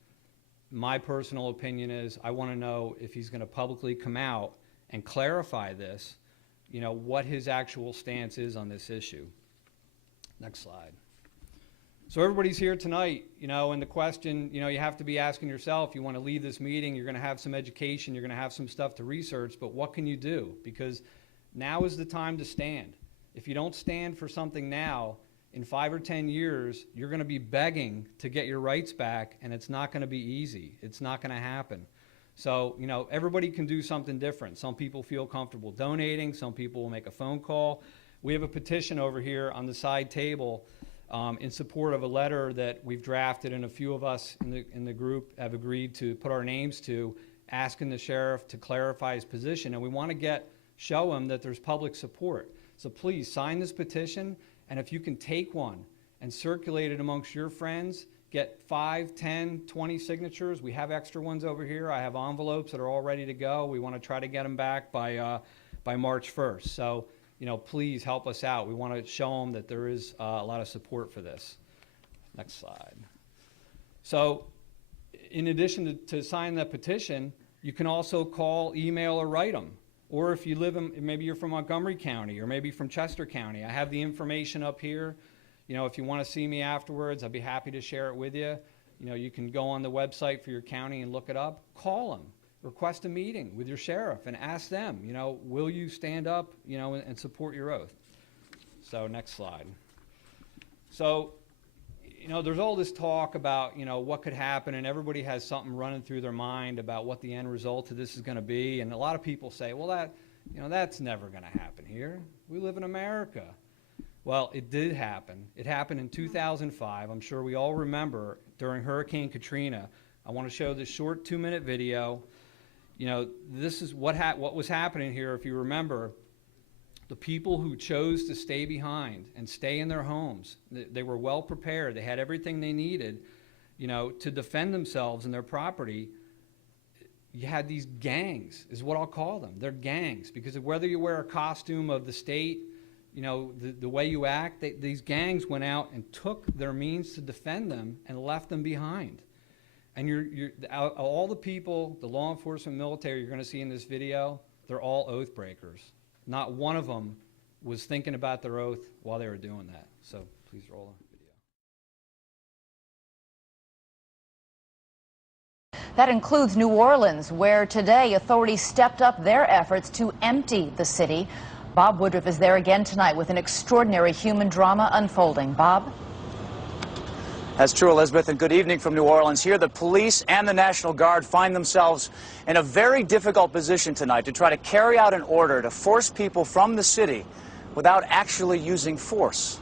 My personal opinion is I want to know if he's going to publicly come out and clarify this, what his actual stance is on this issue. Next slide. So everybody's here tonight, and the question, you have to be asking yourself, you want to leave this meeting, you're going to have some education, you're going to have some stuff to research, but what can you do? Because now is the time to stand. If you don't stand for something now, in 5 or 10 years, you're going to be begging to get your rights back, and it's not going to be easy. It's not going to happen. So, you know, everybody can do something different. Some people feel comfortable donating. Some people will make a phone call. We have a petition over here on the side table in support of a letter that we've drafted, and a few of us in the group have agreed to put our names to, asking the sheriff to clarify his position. And we want to show him that there's public support. So please sign this petition, and if you can take one and circulate it amongst your friends, get 5, 10, 20 signatures. We have extra ones over here. I have envelopes that are all ready to go. We want to try to get them back by March 1st. So, you know, please help us out. We want to show them that there is a lot of support for this. Next slide. So, in addition to sign that petition, you can also call, email, or write them. Or if you live in, maybe you're from Montgomery County, or maybe from Chester County, I have the information up here. You know, if you want to see me afterwards, I'd be happy to share it with you. You know, you can go on the website for your county and look it up. Call them. Request a meeting with your sheriff and ask them, you know, will you stand up, you know, and support your oath? So next slide. So, you know, there's all this talk about, you know, what could happen, and everybody has something running through their mind about what the end result of this is going to be. And a lot of people say, well, that, you know, that's never going to happen here. We live in America. Well, it did happen. It happened in 2005. I'm sure we all remember during Hurricane Katrina. I want to show this short 2-minute video. You know, this is what was happening here. If you remember, the people who chose to stay behind and stay in their homes, they were well prepared. They had everything they needed, you know, to defend themselves and their property. You had these gangs, is what I'll call them. They're gangs, because whether you wear a costume of the state, you know, the way you act, these gangs went out and took their means to defend them and left them behind. And all the people, the law enforcement, military you're going to see in this video, they're all oath breakers. Not one of them was thinking about their oath while they were doing that. So please roll the video. That includes New Orleans, where today authorities stepped up their efforts to empty the city. Bob Woodruff is there again tonight with an extraordinary human drama unfolding. Bob? That's true, Elizabeth, and good evening from New Orleans. Here, the police and the National Guard find themselves in a very difficult position tonight to try to carry out an order to force people from the city without actually using force.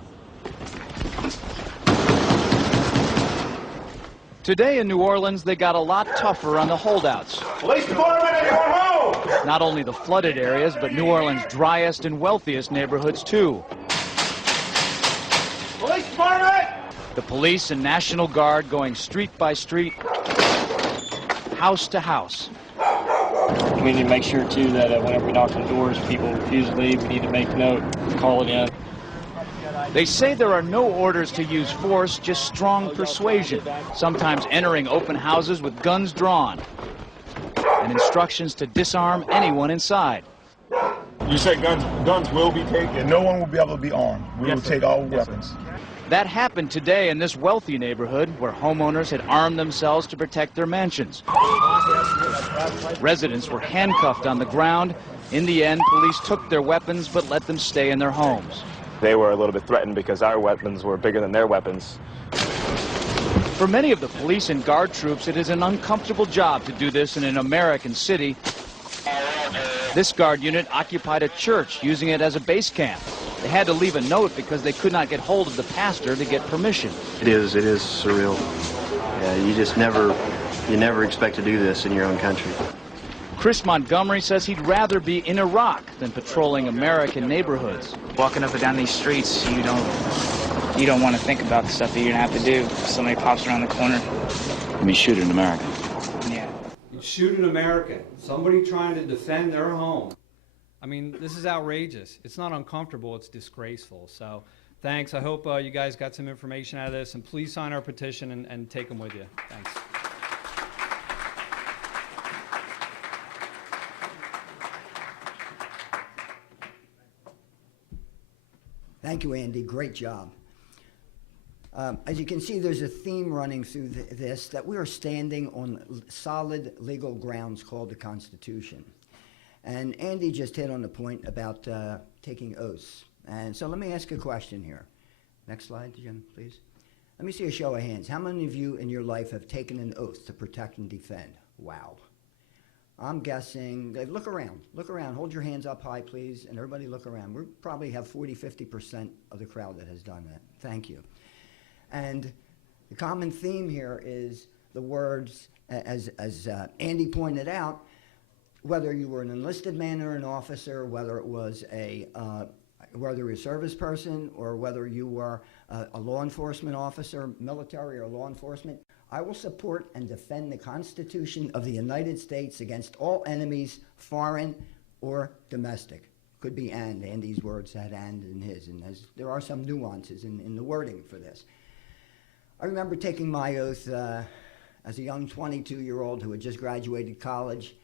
Today in New Orleans, they got a lot tougher on the holdouts. Police department, everyone home! Not only the flooded areas, but New Orleans' driest and wealthiest neighborhoods, too. Police department! The police and National Guard going street by street, house to house. We need to make sure, too, that whenever we knock on doors, people refuse to leave. We need to make note, call it in. They say there are no orders to use force, just strong persuasion, sometimes entering open houses with guns drawn, and instructions to disarm anyone inside. You said guns will be taken? No one will be able to be armed. We will take all weapons. That happened today in this wealthy neighborhood where homeowners had armed themselves to protect their mansions. Residents were handcuffed on the ground. In the end, police took their weapons but let them stay in their homes. They were a little bit threatened because our weapons were bigger than their weapons. For many of the police and guard troops, it is an uncomfortable job to do this in an American city. This guard unit occupied a church, using it as a base camp. They had to leave a note because they could not get hold of the pastor to get permission. It is surreal. Yeah, you never expect to do this in your own country. Chris Montgomery says he'd rather be in Iraq than patrolling American neighborhoods. Walking up and down these streets, you don't want to think about the stuff that you're going to have to do if somebody pops around the corner. I mean, shoot an American. Yeah. You shoot an American, somebody trying to defend their home. I mean, this is outrageous. It's not uncomfortable, it's disgraceful. So thanks. I hope you guys got some information out of this, and please sign our petition and take them with you. Thanks. Thank you, Andy. Great job. As you can see, there's a theme running through this, that we are standing on solid legal grounds called the Constitution. And Andy just hit on the point about taking oaths. And so let me ask a question here. Next slide, Jim, please. Let me see a show of hands. How many of you in your life have taken an oath to protect and defend? Wow. I'm guessing, look around, hold your hands up high, please, and everybody look around. We probably have 40–50% of the crowd that has done that. Thank you. And the common theme here is the words, as Andy pointed out, whether you were an enlisted man or an officer, whether it was whether you were a service person or whether you were a law enforcement officer, military or law enforcement, I will support and defend the Constitution of the United States against all enemies, foreign or domestic. Could be and. Andy's words had and in his, and there are some nuances in the wording for this. I remember taking my oath as a young 22-year-old who had just graduated college,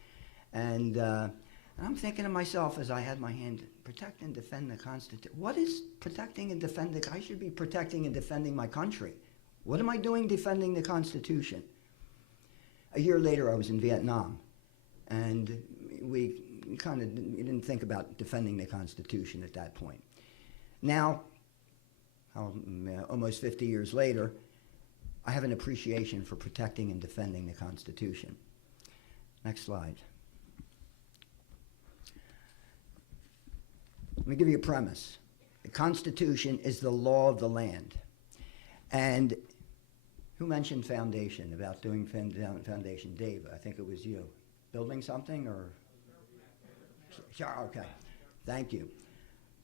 and I'm thinking to myself as I had my hand, protect and defend the Constitution. What is protecting and defending? I should be protecting and defending my country. What am I doing defending the Constitution? A year later, I was in Vietnam, and we didn't think about defending the Constitution at that point. Now, almost 50 years later, I have an appreciation for protecting and defending the Constitution. Next slide. Let me give you a premise. The Constitution is the law of the land. And who mentioned foundation, about doing foundation? Dave, I think it was you. Building something or? Sure, okay. Thank you.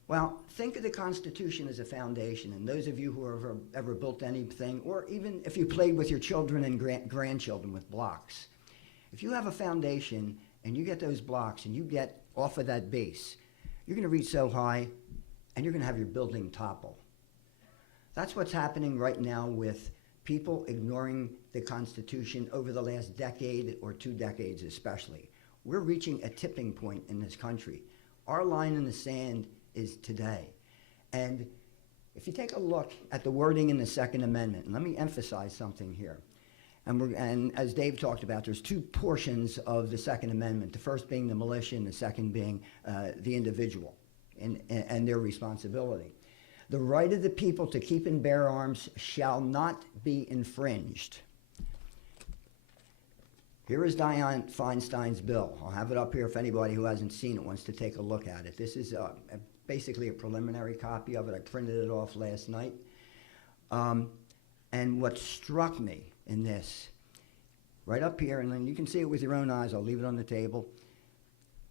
Well, think of the Constitution as a foundation, and those of you who have ever built anything, or even if you played with your children and grandchildren with blocks, if you have a foundation and you get those blocks and you get off of that base, you're going to reach so high and you're going to have your building topple. That's what's happening right now with people ignoring the Constitution over the last decade or 2 decades especially. We're reaching a tipping point in this country. Our line in the sand is today. And if you take a look at the wording in the Second Amendment, and let me emphasize something here. And as Dave talked about, there's 2 portions of the Second Amendment, the first being the militia and the second being the individual and their responsibility. The right of the people to keep and bear arms shall not be infringed. Here is Dianne Feinstein's bill. I'll have it up here if anybody who hasn't seen it wants to take a look at it. This is basically a preliminary copy of it. I printed it off last night. And what struck me in this, right up here, and then you can see it with your own eyes, I'll leave it on the table.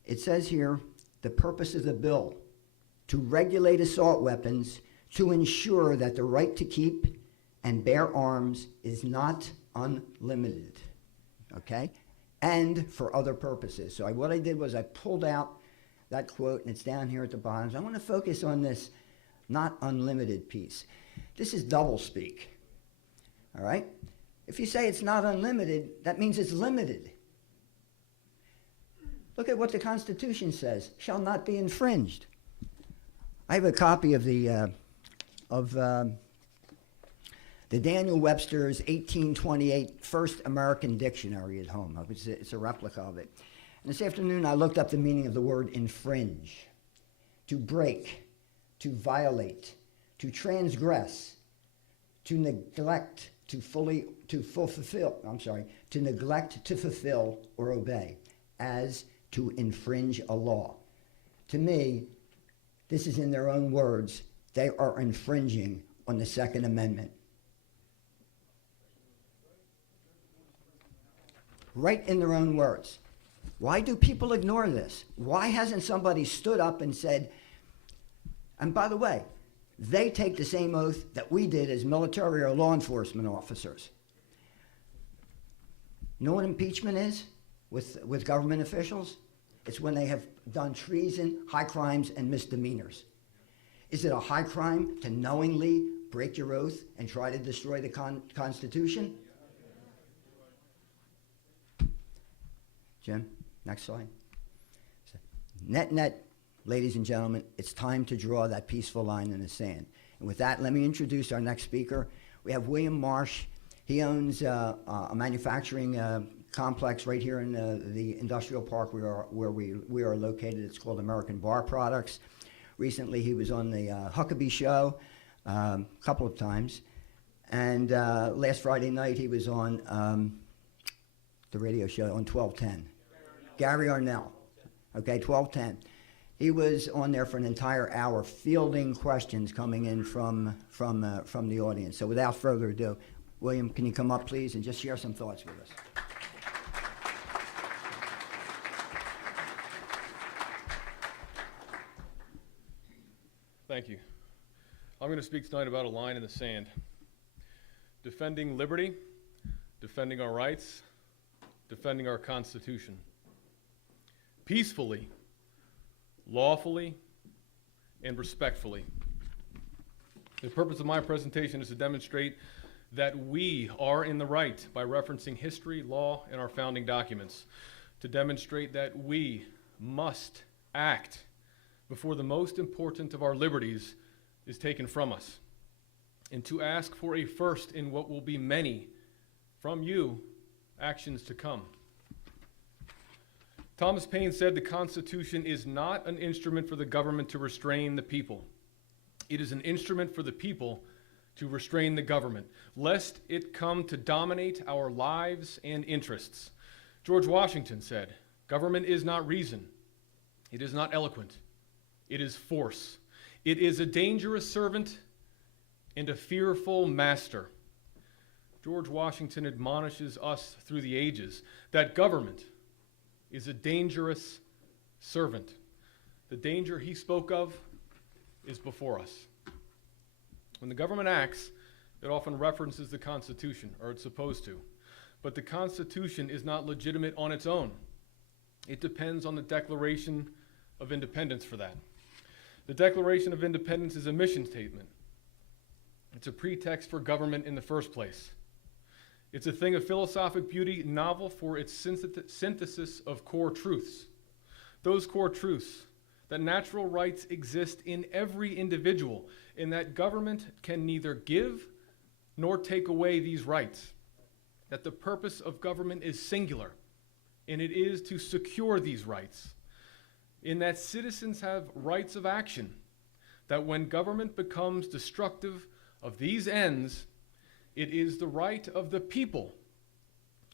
It says here, the purpose of the bill, to regulate assault weapons, to ensure that the right to keep and bear arms is not unlimited, okay? And for other purposes. So what I did was I pulled out that quote, and it's down here at the bottom. So I want to focus on this not unlimited piece. This is doublespeak, all right? If you say it's not unlimited, that means it's limited. Look at what the Constitution says, shall not be infringed. I have a copy of the Daniel Webster's 1828 First American Dictionary at home. It's a replica of it. And this afternoon I looked up the meaning of the word infringe. To break, to violate, to transgress, to neglect, to neglect to fulfill or obey, as to infringe a law. To me, this is in their own words, they are infringing on the Second Amendment. Right in their own words. Why do people ignore this? Why hasn't somebody stood up and said, and by the way, they take the same oath that we did as military or law enforcement officers. You know what impeachment is with government officials? It's when they have done treason, high crimes, and misdemeanors. Is it a high crime to knowingly break your oath and try to destroy the Constitution? Jim, next slide. Net, ladies and gentlemen, it's time to draw that peaceful line in the sand. And with that, let me introduce our next speaker. We have William Marsh. He owns a manufacturing complex right here in the industrial park where we are located. It's called American Bar Products. Recently, he was on the Huckabee Show a couple of times. And last Friday night, he was on the radio show on 1210. Gary Arnell, okay, 1210. He was on there for an entire hour fielding questions coming in from the audience. So without further ado, William, can you come up, please, and just share some thoughts with us? Thank you. I'm going to speak tonight about a line in the sand. Defending liberty, defending our rights, defending our Constitution. Peacefully, lawfully, and respectfully. The purpose of my presentation is to demonstrate that we are in the right by referencing history, law, and our founding documents. To demonstrate that we must act before the most important of our liberties is taken from us, and to ask for a first in what will be many, from you, actions to come. Thomas Paine said the Constitution is not an instrument for the government to restrain the people. It is an instrument for the people to restrain the government, lest it come to dominate our lives and interests. George Washington said, "Government is not reason. It is not eloquent. It is force. It is a dangerous servant and a fearful master." George Washington admonishes us through the ages that government is a dangerous servant. The danger he spoke of is before us. When the government acts, it often references the Constitution, or it's supposed to. But the Constitution is not legitimate on its own. It depends on the Declaration of Independence for that. The Declaration of Independence is a mission statement. It's a pretext for government in the first place. It's a thing of philosophic beauty, novel for its synthesis of core truths. Those core truths, that natural rights exist in every individual, and that government can neither give nor take away these rights. That the purpose of government is singular, and it is to secure these rights. In that citizens have rights of action, that when government becomes destructive of these ends, it is the right of the people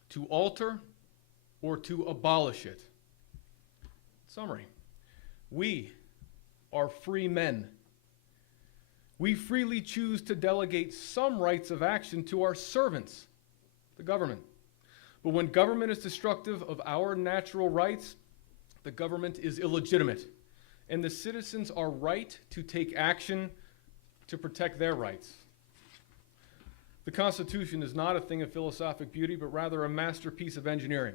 to alter or to abolish it. Summary: we are free men. We freely choose to delegate some rights of action to our servants, the government. But when government is destructive of our natural rights, the government is illegitimate, and the citizens are right to take action to protect their rights. The Constitution is not a thing of philosophic beauty, but rather a masterpiece of engineering.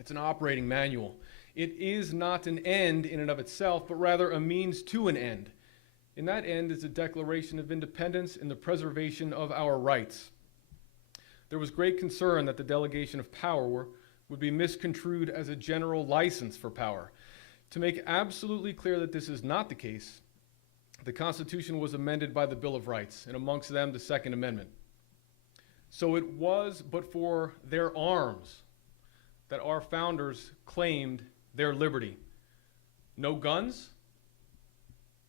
It's an operating manual. It is not an end in and of itself, but rather a means to an end. And that end is the Declaration of Independence and the preservation of our rights. There was great concern that the delegation of power would be misconstrued as a general license for power. To make absolutely clear that this is not the case, the Constitution was amended by the Bill of Rights, and amongst them the Second Amendment. So it was but for their arms that our founders claimed their liberty. No guns,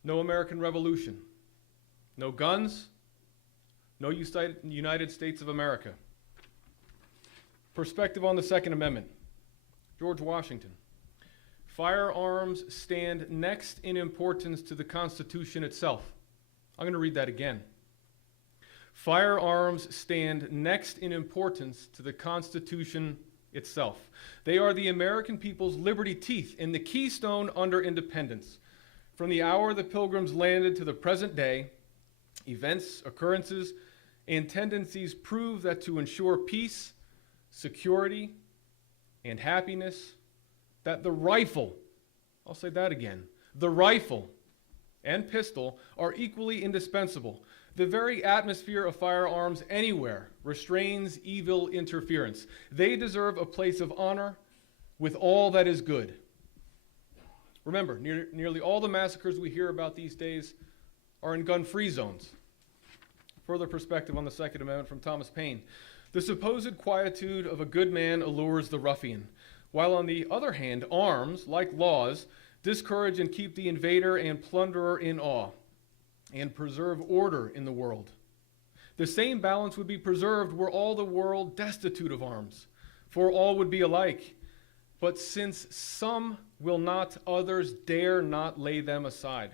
no American Revolution. No guns, no United States of America. Perspective on the Second Amendment. George Washington. Firearms stand next in importance to the Constitution itself. I'm going to read that again. Firearms stand next in importance to the Constitution itself. They are the American people's liberty teeth and the keystone under independence. From the hour the Pilgrims landed to the present day, events, occurrences, and tendencies prove that to ensure peace, security, and happiness, that the rifle, I'll say that again, the rifle and pistol are equally indispensable. The very atmosphere of firearms anywhere restrains evil interference. They deserve a place of honor with all that is good. Remember, nearly all the massacres we hear about these days are in gun-free zones. Further perspective on the Second Amendment from Thomas Paine. The supposed quietude of a good man allures the ruffian, while on the other hand, arms, like laws, discourage and keep the invader and plunderer in awe, and preserve order in the world. The same balance would be preserved were all the world destitute of arms, for all would be alike. But since some will not, others dare not lay them aside.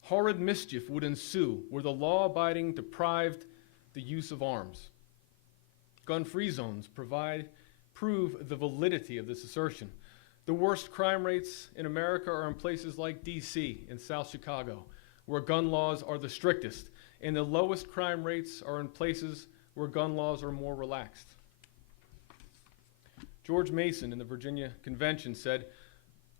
Horrid mischief would ensue were the law-abiding deprived the use of arms. Gun-free zones prove the validity of this assertion. The worst crime rates in America are in places like D.C. and South Chicago, where gun laws are the strictest, and the lowest crime rates are in places where gun laws are more relaxed. George Mason in the Virginia Convention said,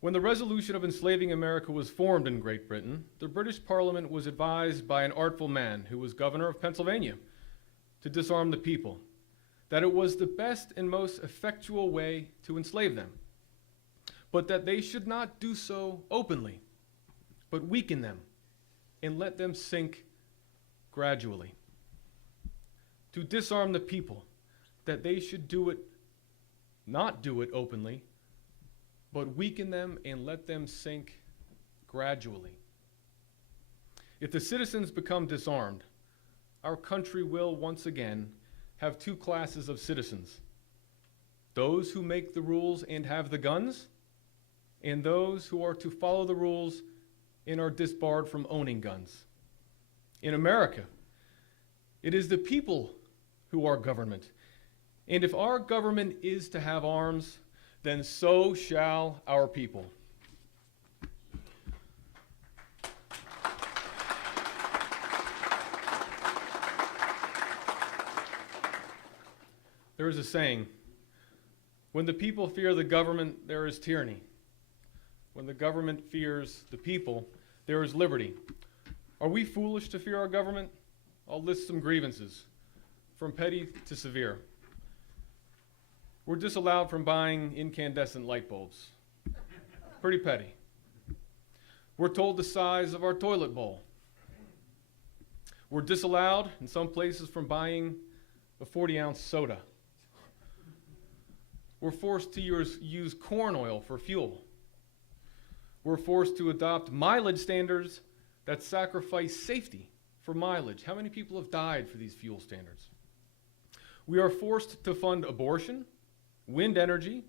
"When the resolution of enslaving America was formed in Great Britain, the British Parliament was advised by an artful man who was governor of Pennsylvania to disarm the people, that it was the best and most effectual way to enslave them, but that they should not do so openly, but weaken them and let them sink gradually. To disarm the people, that they should not do it openly, but weaken them and let them sink gradually. If the citizens become disarmed, our country will once again have two classes of citizens: those who make the rules and have the guns, and those who are to follow the rules and are disbarred from owning guns. In America, it is the people who are government, and if our government is to have arms, then so shall our people." There is a saying, when the people fear the government, there is tyranny. When the government fears the people, there is liberty. Are we foolish to fear our government? I'll list some grievances, from petty to severe. We're disallowed from buying incandescent light bulbs. Pretty petty. We're told the size of our toilet bowl. We're disallowed in some places from buying a 40-ounce soda. We're forced to use corn oil for fuel. We're forced to adopt mileage standards that sacrifice safety for mileage. How many people have died for these fuel standards? We are forced to fund abortion, wind energy,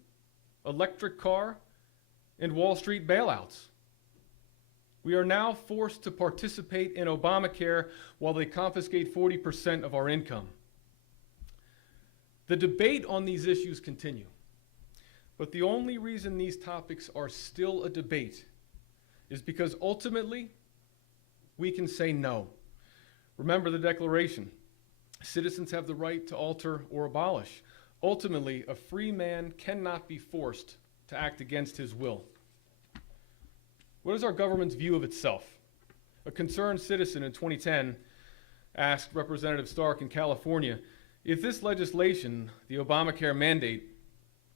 electric car, and Wall Street bailouts. We are now forced to participate in Obamacare while they confiscate 40% of our income. The debate on these issues continue, but the only reason these topics are still a debate is because ultimately we can say no. Remember the Declaration. Citizens have the right to alter or abolish. Ultimately, a free man cannot be forced to act against his will. What is our government's view of itself? A concerned citizen in 2010 asked Representative Stark in California, if this legislation, the Obamacare mandate,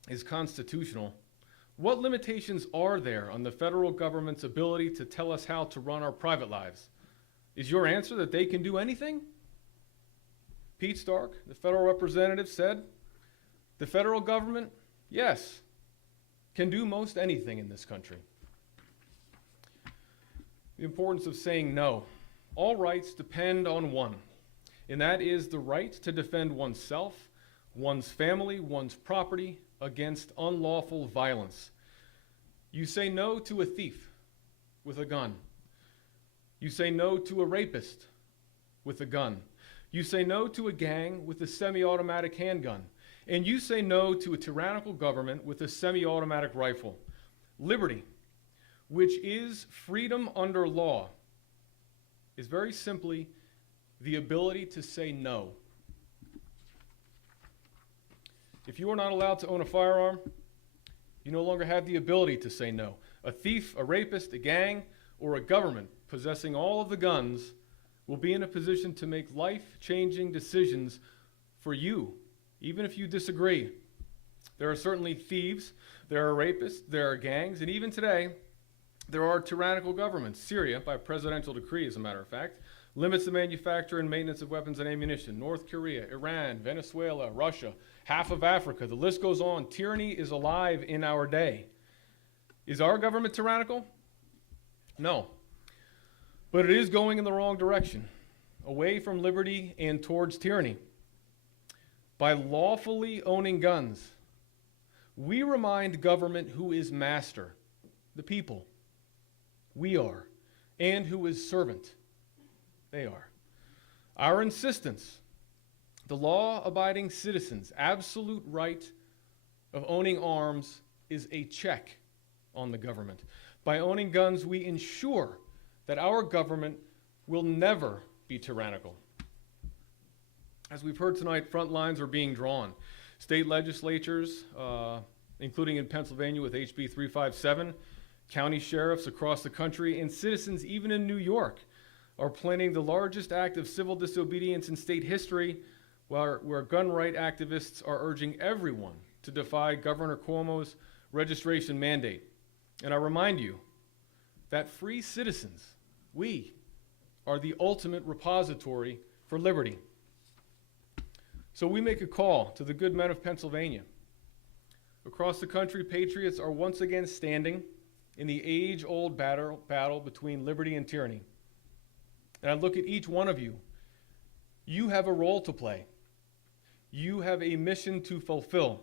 is constitutional, what limitations are there on the federal government's ability to tell us how to run our private lives? Is your answer that they can do anything? Pete Stark, the federal representative, said, the federal government, yes, can do most anything in this country. The importance of saying no. All rights depend on one, and that is the right to defend oneself, one's family, one's property against unlawful violence. You say no to a thief with a gun. You say no to a rapist with a gun. You say no to a gang with a semi-automatic handgun. And you say no to a tyrannical government with a semi-automatic rifle. Liberty, which is freedom under law, is very simply the ability to say no. If you are not allowed to own a firearm, you no longer have the ability to say no. A thief, a rapist, a gang, or a government possessing all of the guns will be in a position to make life-changing decisions for you, even if you disagree. There are certainly thieves, there are rapists, there are gangs, and even today, there are tyrannical governments. Syria, by presidential decree, as a matter of fact, limits the manufacture and maintenance of weapons and ammunition. North Korea, Iran, Venezuela, Russia, half of Africa, the list goes on. Tyranny is alive in our day. Is our government tyrannical? No. But it is going in the wrong direction, away from liberty and towards tyranny. By lawfully owning guns, We remind government who is master, the people. We are. And who is servant. They are. Our insistence, the law-abiding citizens' absolute right of owning arms, is a check on the government. By owning guns, we ensure that our government will never be tyrannical. As we've heard tonight, front lines are being drawn. State legislatures, including in Pennsylvania with HB 357, county sheriffs across the country, and citizens even in New York are planning the largest act of civil disobedience in state history, where gun right activists are urging everyone to defy Governor Cuomo's registration mandate. And I remind you that free citizens, we, are the ultimate repository for liberty. So we make a call to the good men of Pennsylvania. Across the country, patriots are once again standing in the age-old battle between liberty and tyranny. And I look at each one of you. You have a role to play. You have a mission to fulfill.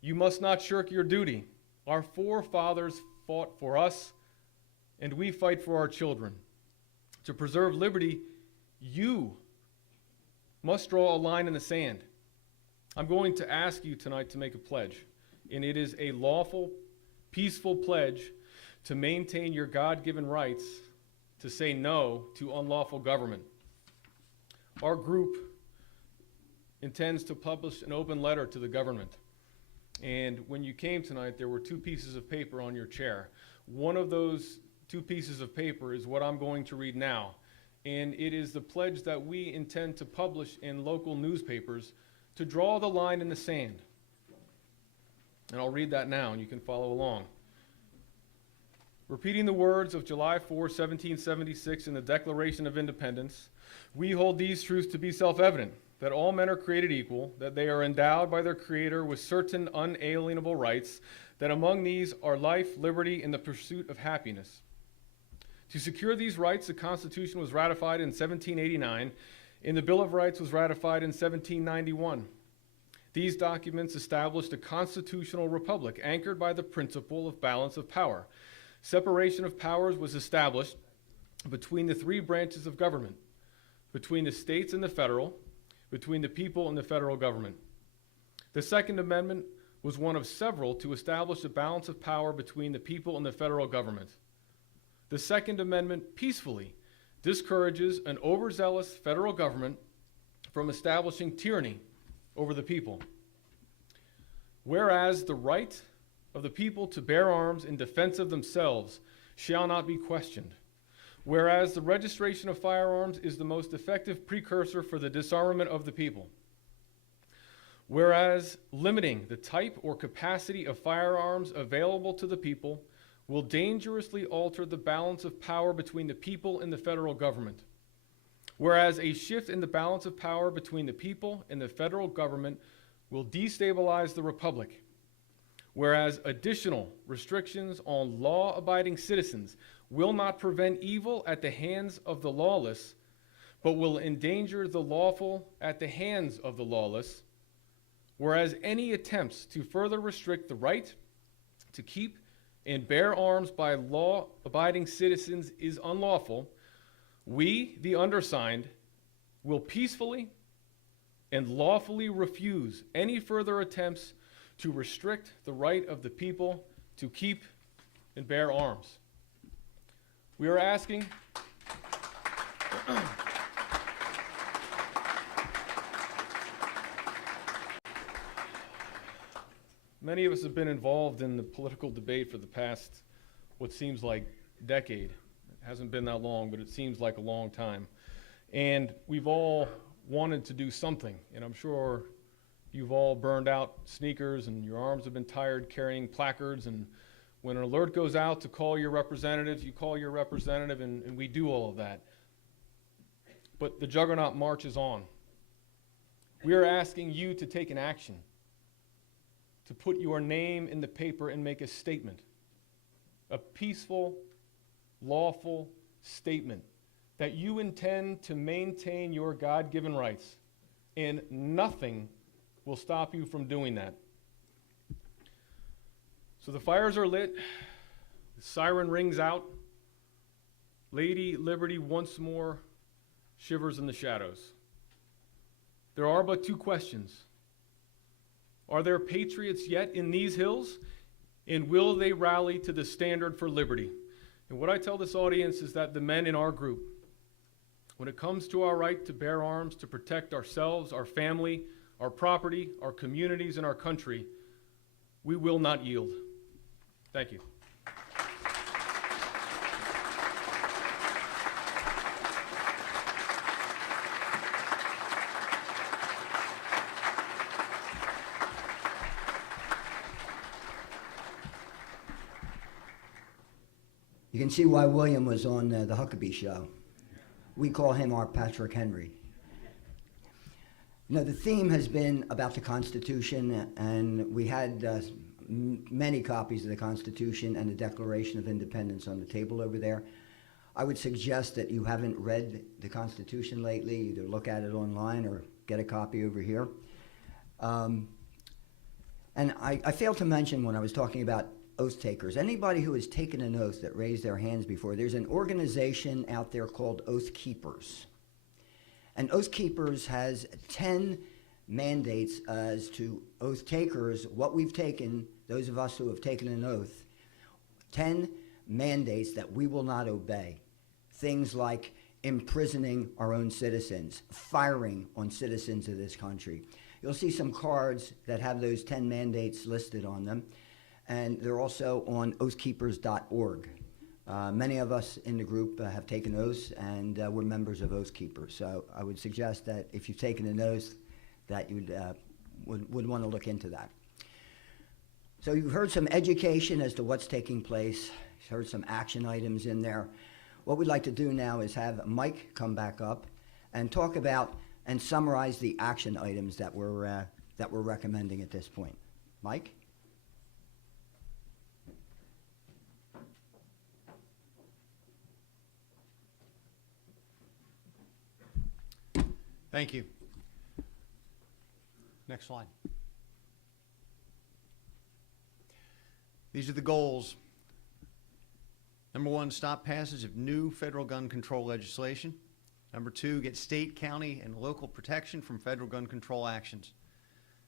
You must not shirk your duty. Our forefathers fought for us, and we fight for our children. To preserve liberty, you must draw a line in the sand. I'm going to ask you tonight to make a pledge, and it is a lawful, peaceful pledge to maintain your God-given rights to say no to unlawful government. Our group intends to publish an open letter to the government. And when you came tonight, there were 2 pieces of paper on your chair. One of those 2 pieces of paper is what I'm going to read now. And it is the pledge that we intend to publish in local newspapers to draw the line in the sand. And I'll read that now, and you can follow along. Repeating the words of July 4, 1776 in the Declaration of Independence, we hold these truths to be self-evident, that all men are created equal, that they are endowed by their Creator with certain unalienable rights, that among these are life, liberty, and the pursuit of happiness. To secure these rights, the Constitution was ratified in 1789, and the Bill of Rights was ratified in 1791. These documents established a constitutional republic anchored by the principle of balance of power. Separation of powers was established between the 3 branches of government, between the states and the federal, between the people and the federal government. The Second Amendment was one of several to establish a balance of power between the people and the federal government. The Second Amendment peacefully discourages an overzealous federal government from establishing tyranny over the people. Whereas the right of the people to bear arms in defense of themselves shall not be questioned. Whereas the registration of firearms is the most effective precursor for the disarmament of the people. Whereas limiting the type or capacity of firearms available to the people will dangerously alter the balance of power between the people and the federal government. Whereas a shift in the balance of power between the people and the federal government will destabilize the republic. Whereas additional restrictions on law-abiding citizens will not prevent evil at the hands of the lawless, but will endanger the lawful at the hands of the lawless. Whereas any attempts to further restrict the right to keep and bear arms by law-abiding citizens is unlawful, we, the undersigned, will peacefully and lawfully refuse any further attempts to restrict the right of the people to keep and bear arms. We are asking many of us have been involved in the political debate for the past, what seems like decade. It hasn't been that long, but it seems like a long time. And we've all wanted to do something, and I'm sure you've all burned out sneakers and your arms have been tired carrying placards, and when an alert goes out to call your representatives, you call your representative, and we do all of that. But the juggernaut marches on. We are asking you to take an action, to put your name in the paper and make a statement, a peaceful, lawful statement that you intend to maintain your God-given rights, and nothing will stop you from doing that. So the fires are lit, the siren rings out, Lady Liberty once more shivers in the shadows. There are but two questions. Are there patriots yet in these hills? And will they rally to the standard for liberty? And what I tell this audience is that the men in our group, when it comes to our right to bear arms to protect ourselves, our family, our property, our communities, and our country, we will not yield. Thank you. You can see why William was on the Huckabee Show. We call him our Patrick Henry. You know, the theme has been about the Constitution, and we had many copies of the Constitution and the Declaration of Independence on the table over there. I would suggest that you haven't read the Constitution lately. Either look at it online or get a copy over here. And I failed to mention when I was talking about oath takers. Anybody who has taken an oath that raised their hands before, there's an organization out there called Oath Keepers. And Oath Keepers has 10 mandates as to oath takers, what we've taken, those of us who have taken an oath, 10 mandates that we will not obey. Things like imprisoning our own citizens, firing on citizens of this country. You'll see some cards that have those 10 mandates listed on them, and they're also on oathkeepers.org. Many of us in the group have taken oaths, and we're members of Oath Keepers. So I would suggest that if you've taken an oath, that you would want to look into that. So you've heard some education as to what's taking place. You've heard some action items in there. What we'd like to do now is have Mike come back up and talk about and summarize the action items that we're recommending at this point. Mike? Thank you. Next slide. These are the goals. Number one, stop passage of new federal gun control legislation. Number two, get state, county, and local protection from federal gun control actions.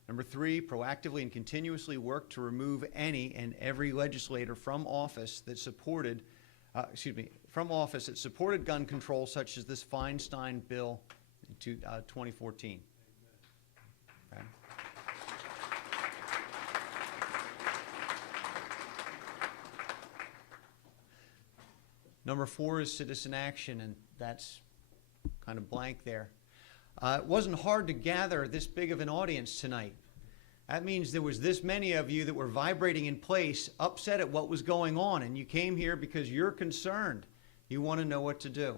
Number three, proactively and continuously work to remove any and every legislator from office that supported gun control, such as this Feinstein bill in 2014. Okay. Number four is citizen action, and that's kind of blank there. It wasn't hard to gather this big of an audience tonight. That means there was this many of you that were vibrating in place, upset at what was going on, and you came here because you're concerned. You want to know what to do.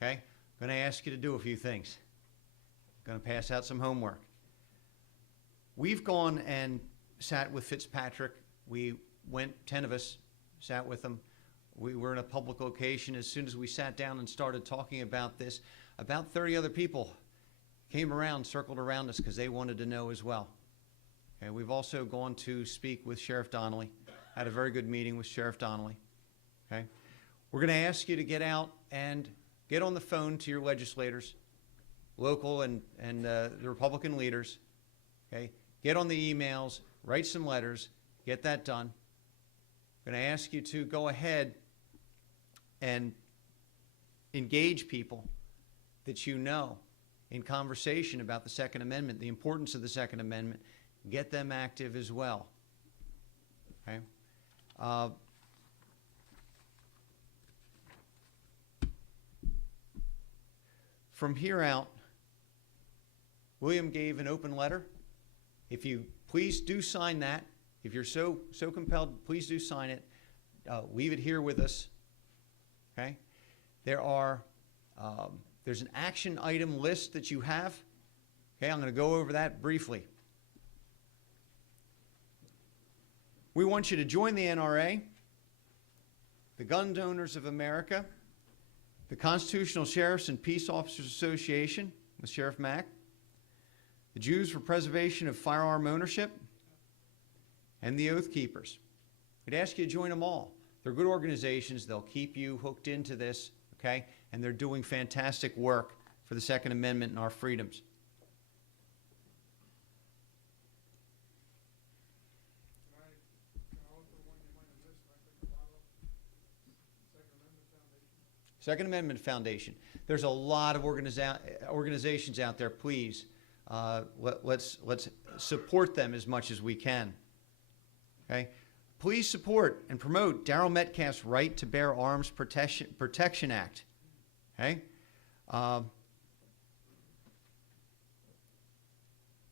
Okay? I'm going to ask you to do a few things. I'm going to pass out some homework. We've gone and sat with Fitzpatrick. We went, 10 of us, sat with him. We were in a public location. As soon as we sat down and started talking about this, about 30 other people came around, circled around us because they wanted to know as well. Okay, we've also gone to speak with Sheriff Donnelly, had a very good meeting with Sheriff Donnelly. Okay, we're going to ask you to get out and get on the phone to your legislators, local and the Republican leaders. Okay, get on the emails, write some letters, get that done. I'm going to ask you to go ahead and engage people that you know in conversation about the Second Amendment, the importance of the Second Amendment. Get them active as well. Okay? From here out, William gave an open letter. If you please do sign that, if you're so compelled, please do sign it. Leave it here with us. Okay? There's an action item list that you have. Okay, I'm going to go over that briefly. We want you to join the NRA, the Gun Owners of America, the Constitutional Sheriffs and Peace Officers Association with Sheriff Mack, the Jews for Preservation of Firearm Ownership, and the Oath Keepers. We'd ask you to join them all. They're good organizations. They'll keep you hooked into this, okay? And they're doing fantastic work for the Second Amendment and our freedoms. Second Amendment Foundation. There's a lot of organizations out there. Please, let's support them as much as we can. Okay? Please support and promote Darrell Metcalf's Right to Bear Arms Protection Act. Okay?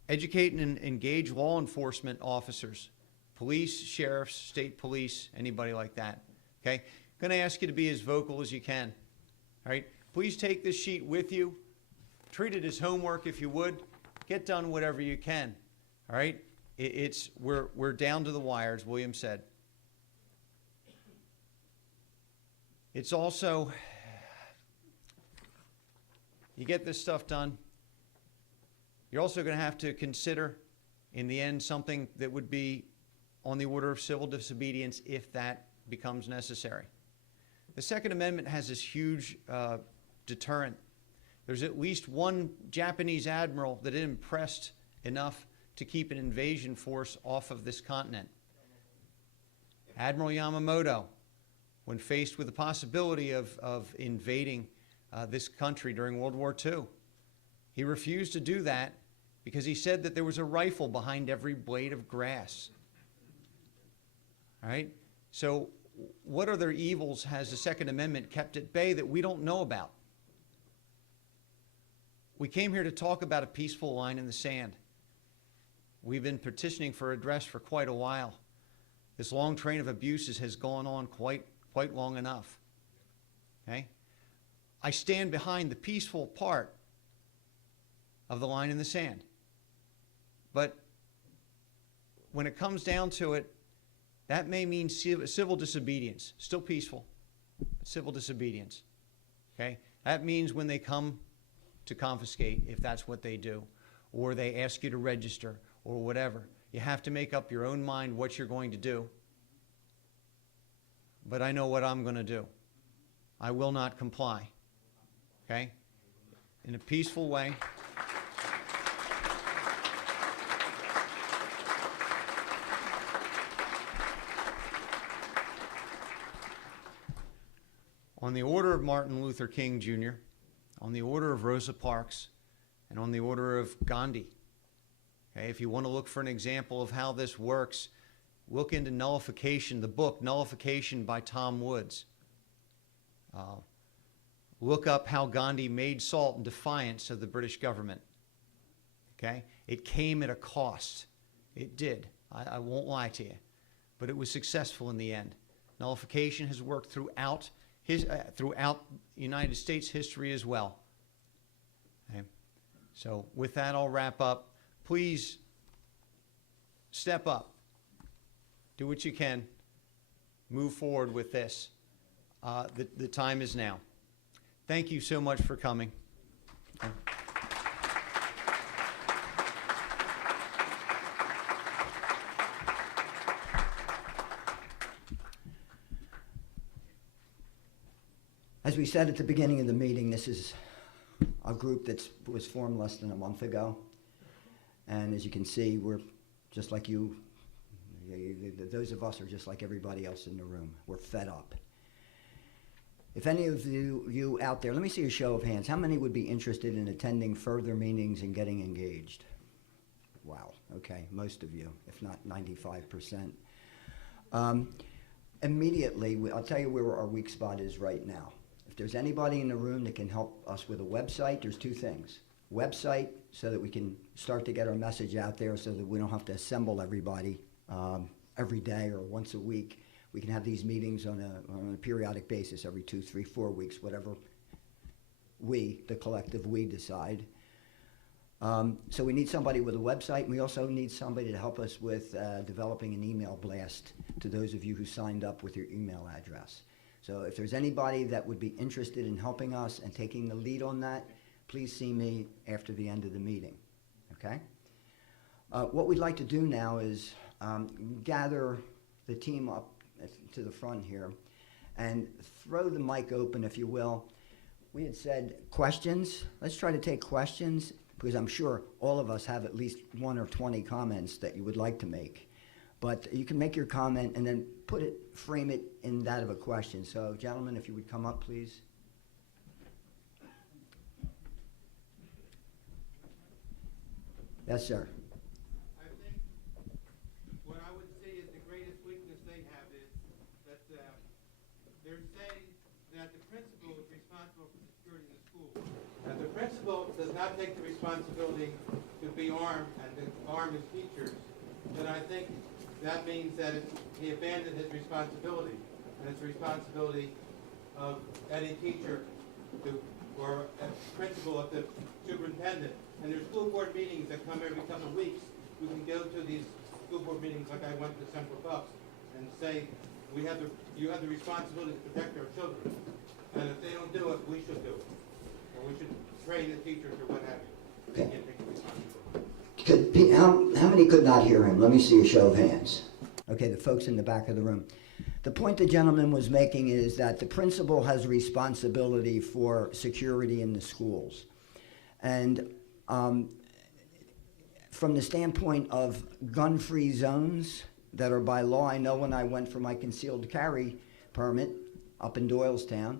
Educate and engage law enforcement officers, police, sheriffs, state police, anybody like that. Okay? Going to ask you to be as vocal as you can. All right? Please take this sheet with you. Treat it as homework if you would. Get done whatever you can. All right? We're down to the wire, as William said. It's also, you get this stuff done, you're also going to have to consider, in the end, something that would be on the order of civil disobedience if that becomes necessary. The Second Amendment has this huge deterrent. There's at least one Japanese admiral that it impressed enough to keep an invasion force off of this continent. Admiral Yamamoto, when faced with the possibility of invading this country during World War II, he refused to do that because he said that there was a rifle behind every blade of grass. All right? So what other evils has the Second Amendment kept at bay that we don't know about? We came here to talk about a peaceful line in the sand. We've been petitioning for redress for quite a while. This long train of abuses has gone on quite long enough. Okay? I stand behind the peaceful part of the line in the sand. But when it comes down to it, that may mean civil disobedience. Still peaceful, but civil disobedience. Okay? That means when they come to confiscate, if that's what they do, or they ask you to register, or whatever. You have to make up your own mind what you're going to do. But I know what I'm going to do. I will not comply. Okay? In a peaceful way. On the order of Martin Luther King Jr., on the order of Rosa Parks, and on the order of Gandhi. Okay, if you want to look for an example of how this works, look into Nullification, the book Nullification by Tom Woods. Look up how Gandhi made salt in defiance of the British government. Okay? It came at a cost. It did. I won't lie to you. But it was successful in the end. Nullification has worked throughout United States history as well. Okay? So with that, I'll wrap up. Please step up. Do what you can. Move forward with this. The time is now. Thank you so much for coming. As we said at the beginning of the meeting, this is a group that was formed less than a month ago. And as you can see, we're just like you. Those of us are just like everybody else in the room. We're fed up. If any of you out there, let me see a show of hands. How many would be interested in attending further meetings and getting engaged? Wow, okay, most of you, if not 95%. Immediately, I'll tell you where our weak spot is right now. If there's anybody in the room that can help us with a website, there's two things. Website, so that we can start to get our message out there so that we don't have to assemble everybody every day or once a week. We can have these meetings on a periodic basis, every 2, 3, 4 weeks, whatever the collective we decide. So we need somebody with a website, and we also need somebody to help us with developing an email blast to those of you who signed up with your email address. So if there's anybody that would be interested in helping us and taking the lead on that, please see me after the end of the meeting, okay? What we'd like to do now is gather the team up to the front here and throw the mic open, if you will. We had said questions. Let's try to take questions, because I'm sure all of us have at least 1 or 20 comments that you would like to make. But you can make your comment and then frame it in that of a question. So, gentlemen, if you would come up, please. Yes, sir. I think what I would say is the greatest weakness they have is that they're saying that the principal is responsible for security in the school. And the principal does not take the responsibility to be armed and to arm his teachers. Then I think that means that he abandoned his responsibility. And it's the responsibility of any teacher or a principal of the superintendent. And there's school board meetings that come every couple of weeks. We can go to these school board meetings like I went to Central Bucks and say, you have the responsibility to protect our children. And if they don't do it, we should do it. Or we should train the teachers or what have you. They can't take the responsibility. How many could not hear him? Let me see a show of hands. Okay, the folks in the back of the room. The point the gentleman was making is that the principal has responsibility for security in the schools. And from the standpoint of gun-free zones that are by law, I know when I went for my concealed carry permit up in Doylestown,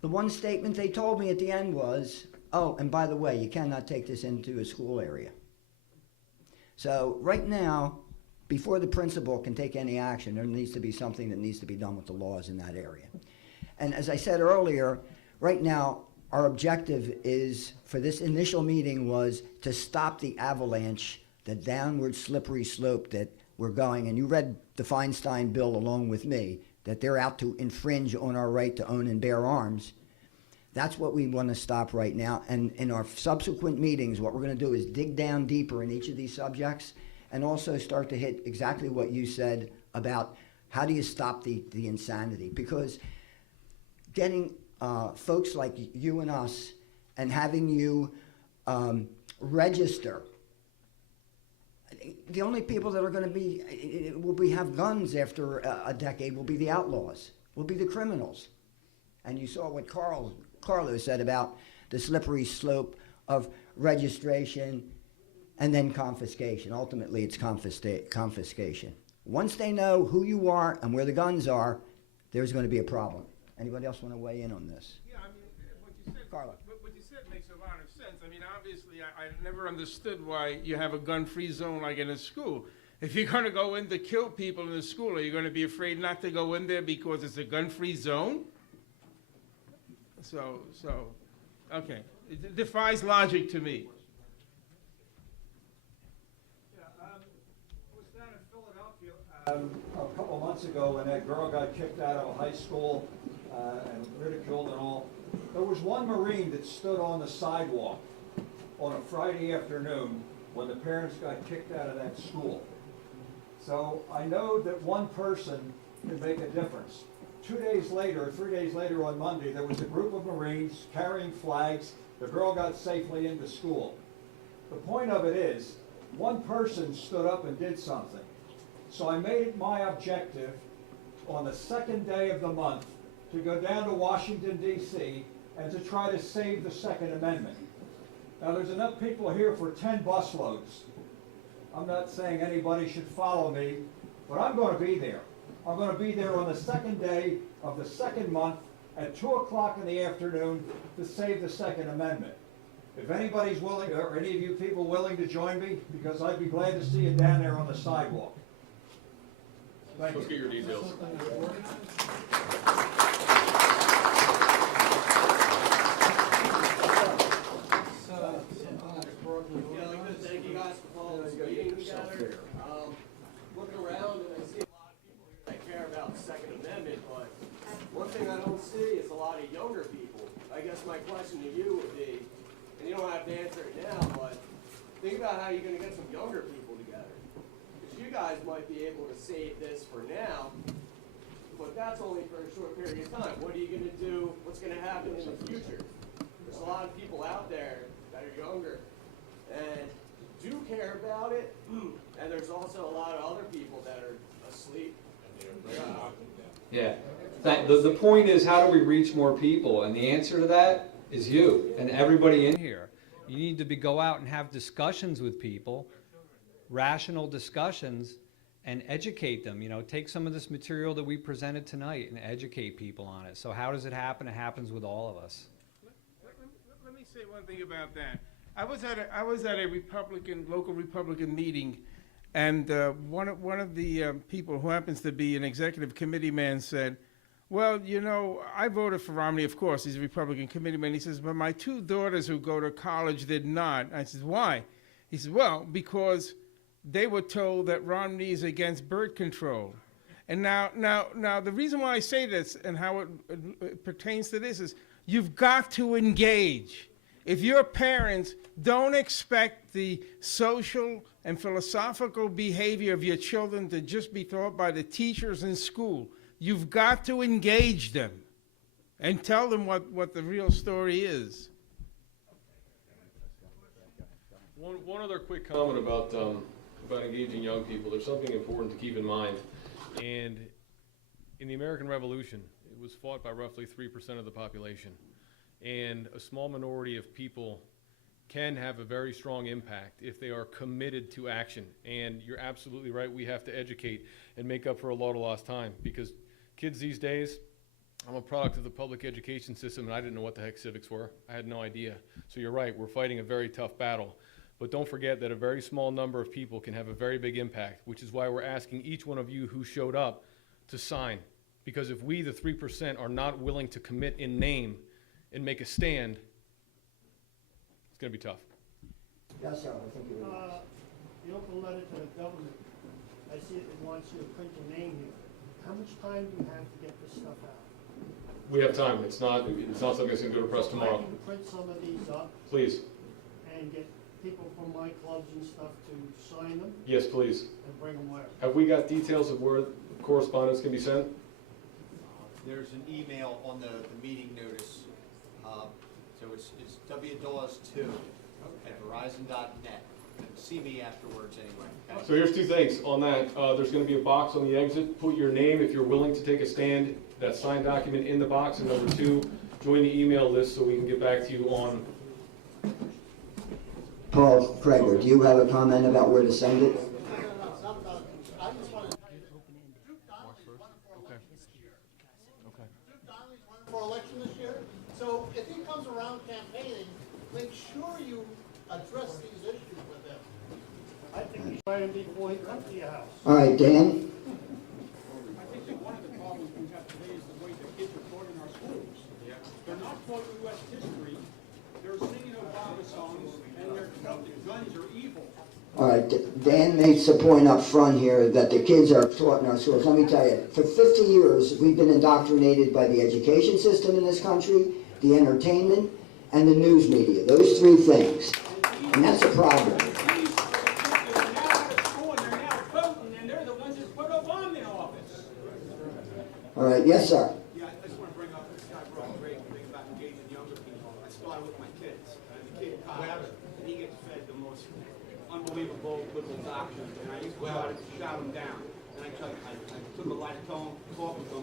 the one statement they told me at the end was, oh, and by the way, you cannot take this into a school area. So right now, before the principal can take any action, there needs to be something that needs to be done with the laws in that area. And as I said earlier, right now, our objective is, for this initial meeting, was to stop the avalanche, the downward slippery slope that we're going. And you read the Feinstein bill along with me, that they're out to infringe on our right to own and bear arms. That's what we want to stop right now. And in our subsequent meetings, what we're going to do is dig down deeper in each of these subjects and also start to hit exactly what you said about how do you stop the insanity. Because getting folks like you and us and having you register, the only people that are going to have guns after a decade will be the outlaws, will be the criminals. And you saw what Carlo said about the slippery slope of registration and then confiscation. Ultimately, it's confiscation. Once they know who you are and where the guns are, there's going to be a problem. Anybody else want to weigh in on this? Yeah, I mean, what you said, Carlo. What you said makes a lot of sense. I mean, obviously, I never understood why you have a gun-free zone like in a school. If you're going to go in to kill people in the school, are you going to be afraid not to go in there because it's a gun-free zone? So, okay. It defies logic to me. I was down in Philadelphia a couple months ago when that girl got kicked out of a high school and ridiculed and all. There was one Marine that stood on the sidewalk on a Friday afternoon when the parents got kicked out of that school. So I know that one person can make a difference. 2 days later, 3 days later on Monday, there was a group of Marines carrying flags. The girl got safely into school. The point of it is, one person stood up and did something. So I made it my objective on the second day of the month to go down to Washington, D.C. and to try to save the Second Amendment. Now there's enough people here for 10 busloads. I'm not saying anybody should follow me, but I'm going to be there. I'm going to be there on the second day of the second month at 2 o'clock in the afternoon to save the Second Amendment. If anybody's willing, or any of you people willing to join me, because I'd be glad to see you down there on the sidewalk. Thank Let's you. get your details. Yeah, like this, thank you guys for calling this meeting together. Looking around and I see a lot of people here that care about the Second Amendment, but one thing I don't see is a lot of younger people. I guess my question to you would be, and you don't have to answer it now, but think about how you're gonna get some younger people together. Because you guys might be able to save this for now, but that's only for a short period of time. What are you gonna do? What's gonna happen in the future? There's a lot of people out there that are younger and do care about it, and there's also a lot of other people that are asleep Yeah. The point is, how do we reach more people? And the answer to that is you and everybody in here. You need to go out and have discussions with people, rational discussions, and educate them. You know, take some of this material that we presented tonight and educate people on it. So how does it happen? It happens with all of us. Let me say one thing about that. I was at a local Republican meeting, and one of the people who happens to be an executive committee man said, well, you know, I voted for Romney, of course, he's a Republican committeeman. He says, but my two daughters who go to college did not. I said, why? He said, well, because they were told that Romney is against birth control. And now, the reason why I say this and how it pertains to this is you've got to engage. If your parents don't expect the social and philosophical behavior of your children to just be taught by the teachers in school, you've got to engage them and tell them what the real story is. One other quick comment about engaging young people. There's something important to keep in mind. And in the American Revolution, it was fought by roughly 3% of the population. And a small minority of people can have a very strong impact if they are committed to action. And you're absolutely right, we have to educate and make up for a lot of lost time, because kids these days, I'm a product of the public education system, and I didn't know what the heck civics were. I had no idea. So you're right, we're fighting a very tough battle. But don't forget that a very small number of people can have a very big impact, which is why we're asking each one of you who showed up to sign. Because if we, the 3%, are not willing to commit in name and make a stand, it's going to be tough. Yes, sir. I think you're right. The open letter to the government, I see it wants you to print your name here. How much time do you have to get this stuff out? We have time. It's not something that's going to go to press tomorrow. I can print some of these up Please. and get people from my clubs and stuff to sign them Yes, please. and bring them where? Have we got details of where correspondence can be sent? There's an email on the meeting notice. So it's wdawes2 at verizon.net. And see me afterwards anyway. Okay? So here's two things on that. There's going to be a box on the exit. Put your name if you're willing to take a stand. That signed document in the box. And number two, join the email list so we can get back to you on. Paul Kreger, do you have a comment about where to send it? For election this year, so if he comes around campaigning, make sure you address these issues with him. I think you should him before he comes to your house. All right, Dan? I think that one of the problems we have today is the way that kids are taught in our schools. They're not taught U.S. history, they're singing Obama songs, and they're taught that guns are evil. All right, Dan makes a point up front here that the kids are taught in our schools. Let me tell you, for 50 years, we've been indoctrinated by the education system in this country, the entertainment, and the news media. Those three things. And that's a problem. All right, yes, sir. Yeah, I just want to bring up this guy brought a great thing about engaging younger people. I started with my kids. The kid Kyle, and he gets fed the most unbelievable liberal doctrine, and I used to try to shout him down. And I took a light tone, talked with him,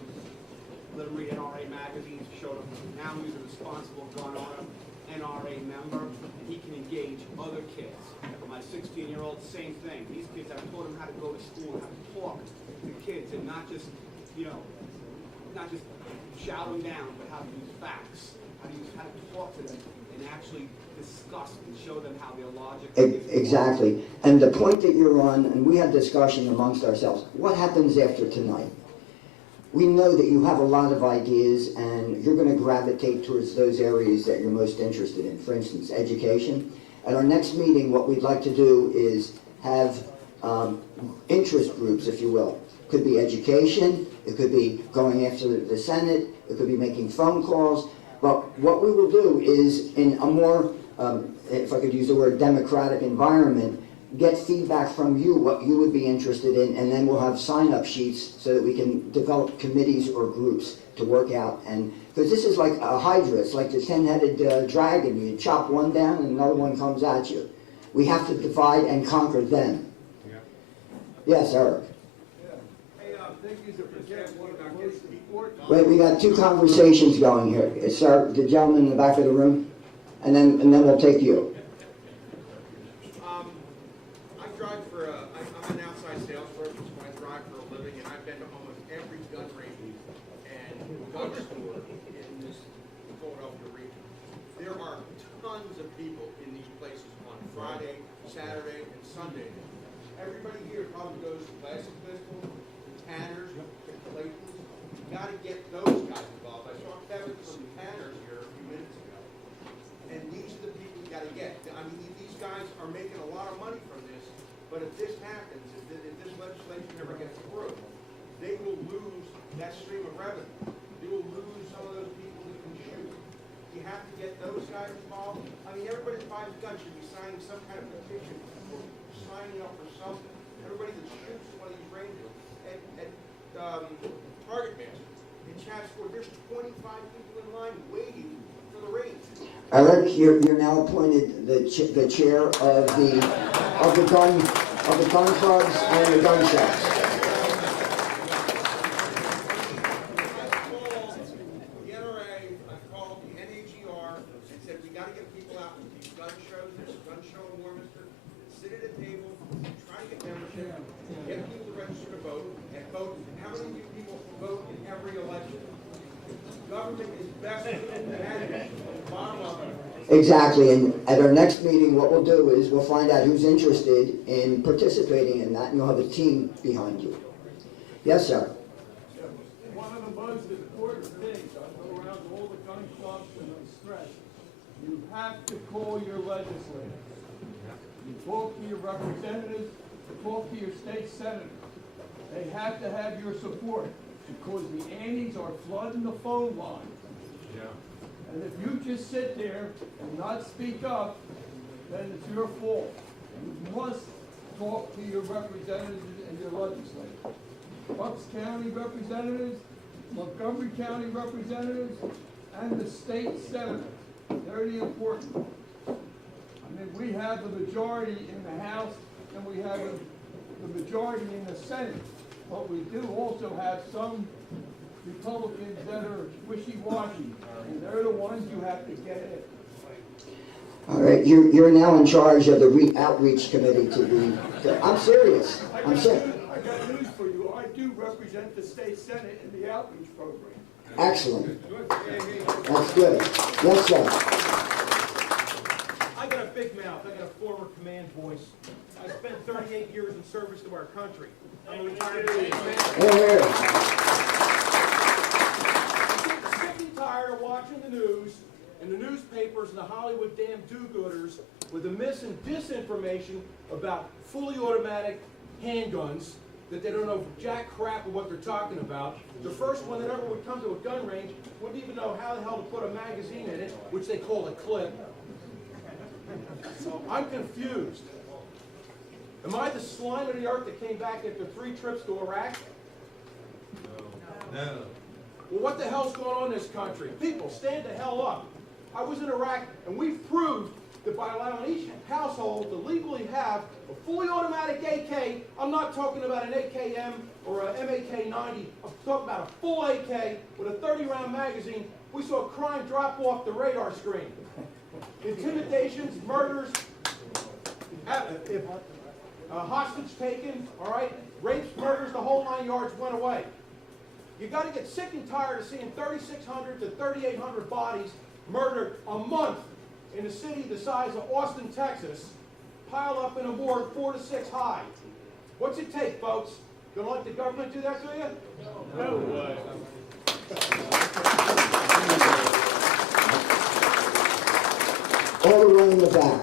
let him read NRA magazines, showed him now he's a responsible gun owner, NRA member, and he can engage other kids. My 16-year-old, same thing. These kids, I've taught him how to go to school, how to talk to kids, and not just, not just shout them down, but how to use facts, how to talk to them, and actually discuss and show them how their logic is. Exactly. And the point that you're on, and we had discussion amongst ourselves, what happens after tonight? We know that you have a lot of ideas, and you're going to gravitate towards those areas that you're most interested in. For instance, education. At our next meeting, what we'd like to do is have interest groups, if you will. Could be education, it could be going after the Senate, it could be making phone calls. But what we will do is, in a more, if I could use the word, democratic environment, get feedback from you, what you would be interested in, and then we'll have sign-up sheets so that we can develop committees or groups to work out. And because this is like a hydra, it's like the 10-headed dragon. You chop one down and another one comes at you. We have to divide and conquer them. Yes, Eric. Hey, think you should forget one of the most important. Wait, we got two conversations going here. Sir, the gentleman in the back of the room, and then we'll take you. I drive for I'm an outside salesperson, so I drive for a living, and I've been to almost every gun range and gun store in this Philadelphia region. There are tons of people in these places on Friday, Saturday, and Sunday. Everybody here probably goes to Classic Pistol, to Tanner's, to Clayton's. You gotta get those guys involved. I saw Kevin from Tanner's here a few minutes ago. And these are the people you gotta get. I mean, these guys are making a lot of money from this, but if this happens, if this legislation ever gets through, they will lose that stream of revenue. They will lose some of those people that can shoot. You have to get those guys involved. I mean, everybody that buys a gun should be signing some kind of petition or signing up for something. Everybody that shoots at one of these ranges at Target Master in Chatsworth, there's 25 people in line waiting for the range. Eric, you're now appointed the chair of the gun clubs and the gun shops. The NRA, I've called the NAGR and said we got to get people out to these gun shows. There's a gun show in Warminster. Sit at a table, try to get membership, get people to register to vote, and vote. How many of you people vote in every election? Government is best managed bottom up. Exactly, and at our next meeting, what we'll do is we'll find out who's interested in participating in that, and you'll have a team behind you. Yes, sir. One of the most important things, I go around to all the gun clubs and I stress, you have to call your legislators. You talk to your representatives, talk to your state senators. They have to have your support because the Andes are flooding the phone line. And if you just sit there and not speak up, then it's your fault. You must talk to your representatives and your legislators. Bucks County representatives, Montgomery County representatives, and the state senators. They're the important. I mean, we have the majority in the House and we have the majority in the Senate. But we do also have some Republicans that are wishy-washy, and they're the ones you have to get in. All right, you're now in charge of the outreach committee to be. I'm serious. I'm serious. I got news for you. I do represent the state senate in the outreach program. Excellent. That's good. Yes, sir. I got a big mouth. I got a former command voice. I spent 38 years in service to our country. I'm a retired man. I'm sick and tired of watching the news and the newspapers and the Hollywood damn do-gooders with the mis and disinformation about fully automatic handguns that they don't know jack crap of what they're talking about. The first one that ever would come to a gun range wouldn't even know how the hell to put a magazine in it, which they call a clip. So I'm confused. Am I the slime of the earth that came back after 3 trips to Iraq? No. Well, what the hell's going on in this country? People, stand the hell up. I was in Iraq, and we've proved that by allowing each household to legally have a fully automatic AK, I'm not talking about an AKM or an MAK-90, I'm talking about a full AK with a 30-round magazine, we saw crime drop off the radar screen. Intimidations, murders, hostage taken, all right, rapes, murders, the whole 9 yards went away. You got to get sick and tired of seeing 3,600 to 3,800 bodies murdered a month in a city the size of Austin, Texas, piled up in a morgue 4 to 6 high. What's it take, folks? Gonna let the government do that to you? No way. All the way in the back.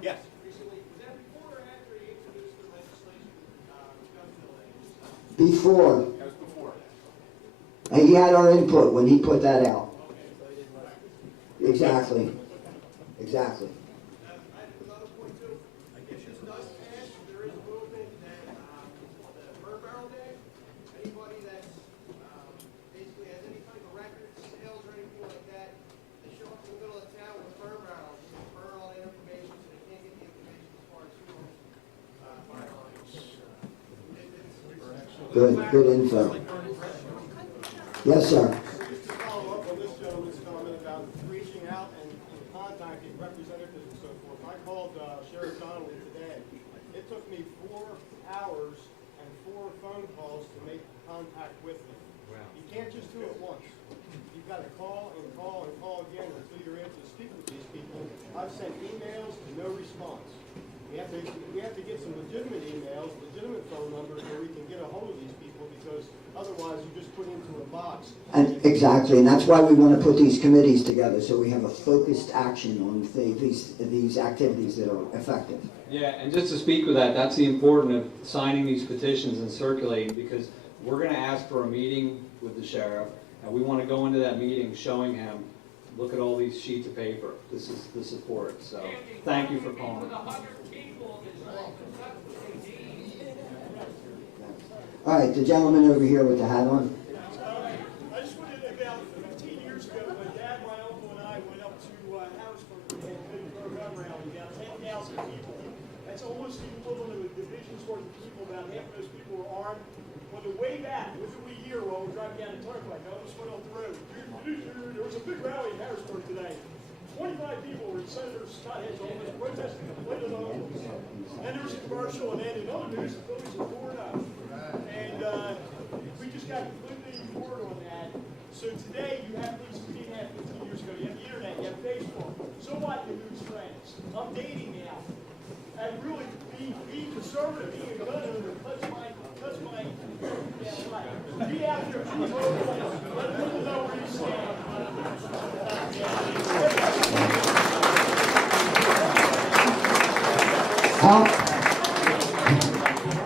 Yes. Before. That was before. And he had our input when he put that out. Exactly. Exactly. Good info. Yes, sir. Just to follow up on this gentleman's comment about reaching out and contacting representatives and so forth. I called Sheriff Donnelly today. It took me 4 hours and 4 phone calls to make contact with him. You can't just do it once. You've got to call and call and call again until you're able to speak with these people. I've sent emails, no response. We have to get some legitimate emails, legitimate phone numbers where we can get a hold of these people, because otherwise you're just put into a box. And exactly, and that's why we want to put these committees together, so we have a focused action on these activities that are effective. Yeah, and just to speak with that, that's the importance of signing these petitions and circulating, because we're going to ask for a meeting with the sheriff, and we want to go into that meeting showing him, look at all these sheets of paper. This is the support. So thank you for calling. All right, the gentleman over here with the hat on. I just wanted to, about 15 years ago, my dad, my uncle, and I went up to Harrisburg and did a gun rally, about 10,000 people. That's almost the equivalent of a division's worth of people. About half of those people were armed. On the way back, what did we hear while we were driving down the turnpike? I almost went off the road. There was a big rally in Harrisburg today. 25 people were Senator Scott Hedges almost protesting the Clinton uncles. And there was a commercial, and then in other news, the Phillies are 4-0. And we just got completely ignored on that. So today you have things we didn't have 15 years ago. You have the internet, you have Facebook. So what? You lose friends. I'm dating now. And really, be conservative, being a gun owner, touch my be out there, be vocal, let people know where you stand.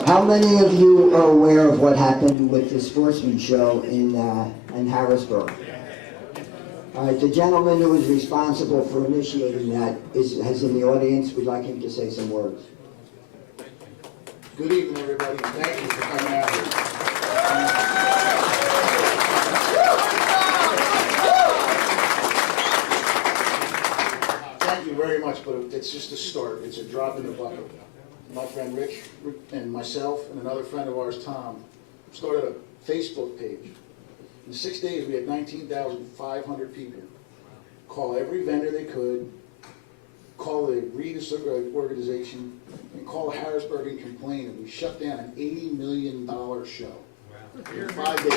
How many of you are aware of what happened with the sportsman show in Harrisburg? All right, the gentleman who was responsible for initiating that is in the audience. We'd like him to say some words. Good evening, everybody, and thank you for coming out here. Thank you very much, but it's just a start. It's a drop in the bucket. My friend Rich and myself and another friend of ours, Tom, started a Facebook page. In 6 days, we had 19,500 people call every vendor they could, call the Readers organization, and call Harrisburg and complain that we shut down an $80 million show in 5 days.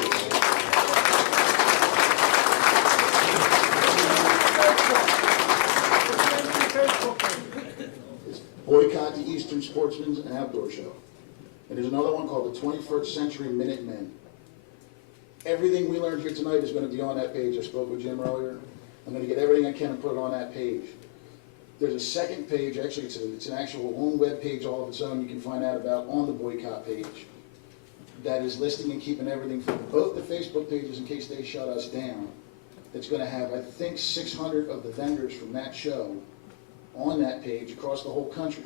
It's Boycott the Eastern Sportsman's and Outdoor Show. And there's another one called the 21st Century Minutemen. Everything we learned here tonight is going to be on that page. I spoke with Jim earlier. I'm going to get everything I can and put it on that page. There's a second page, actually it's an actual own web page all of its own you can find out about on the boycott page that is listing and keeping everything for both the Facebook pages in case they shut us down. It's going to have, I think, 600 of the vendors from that show on that page across the whole country.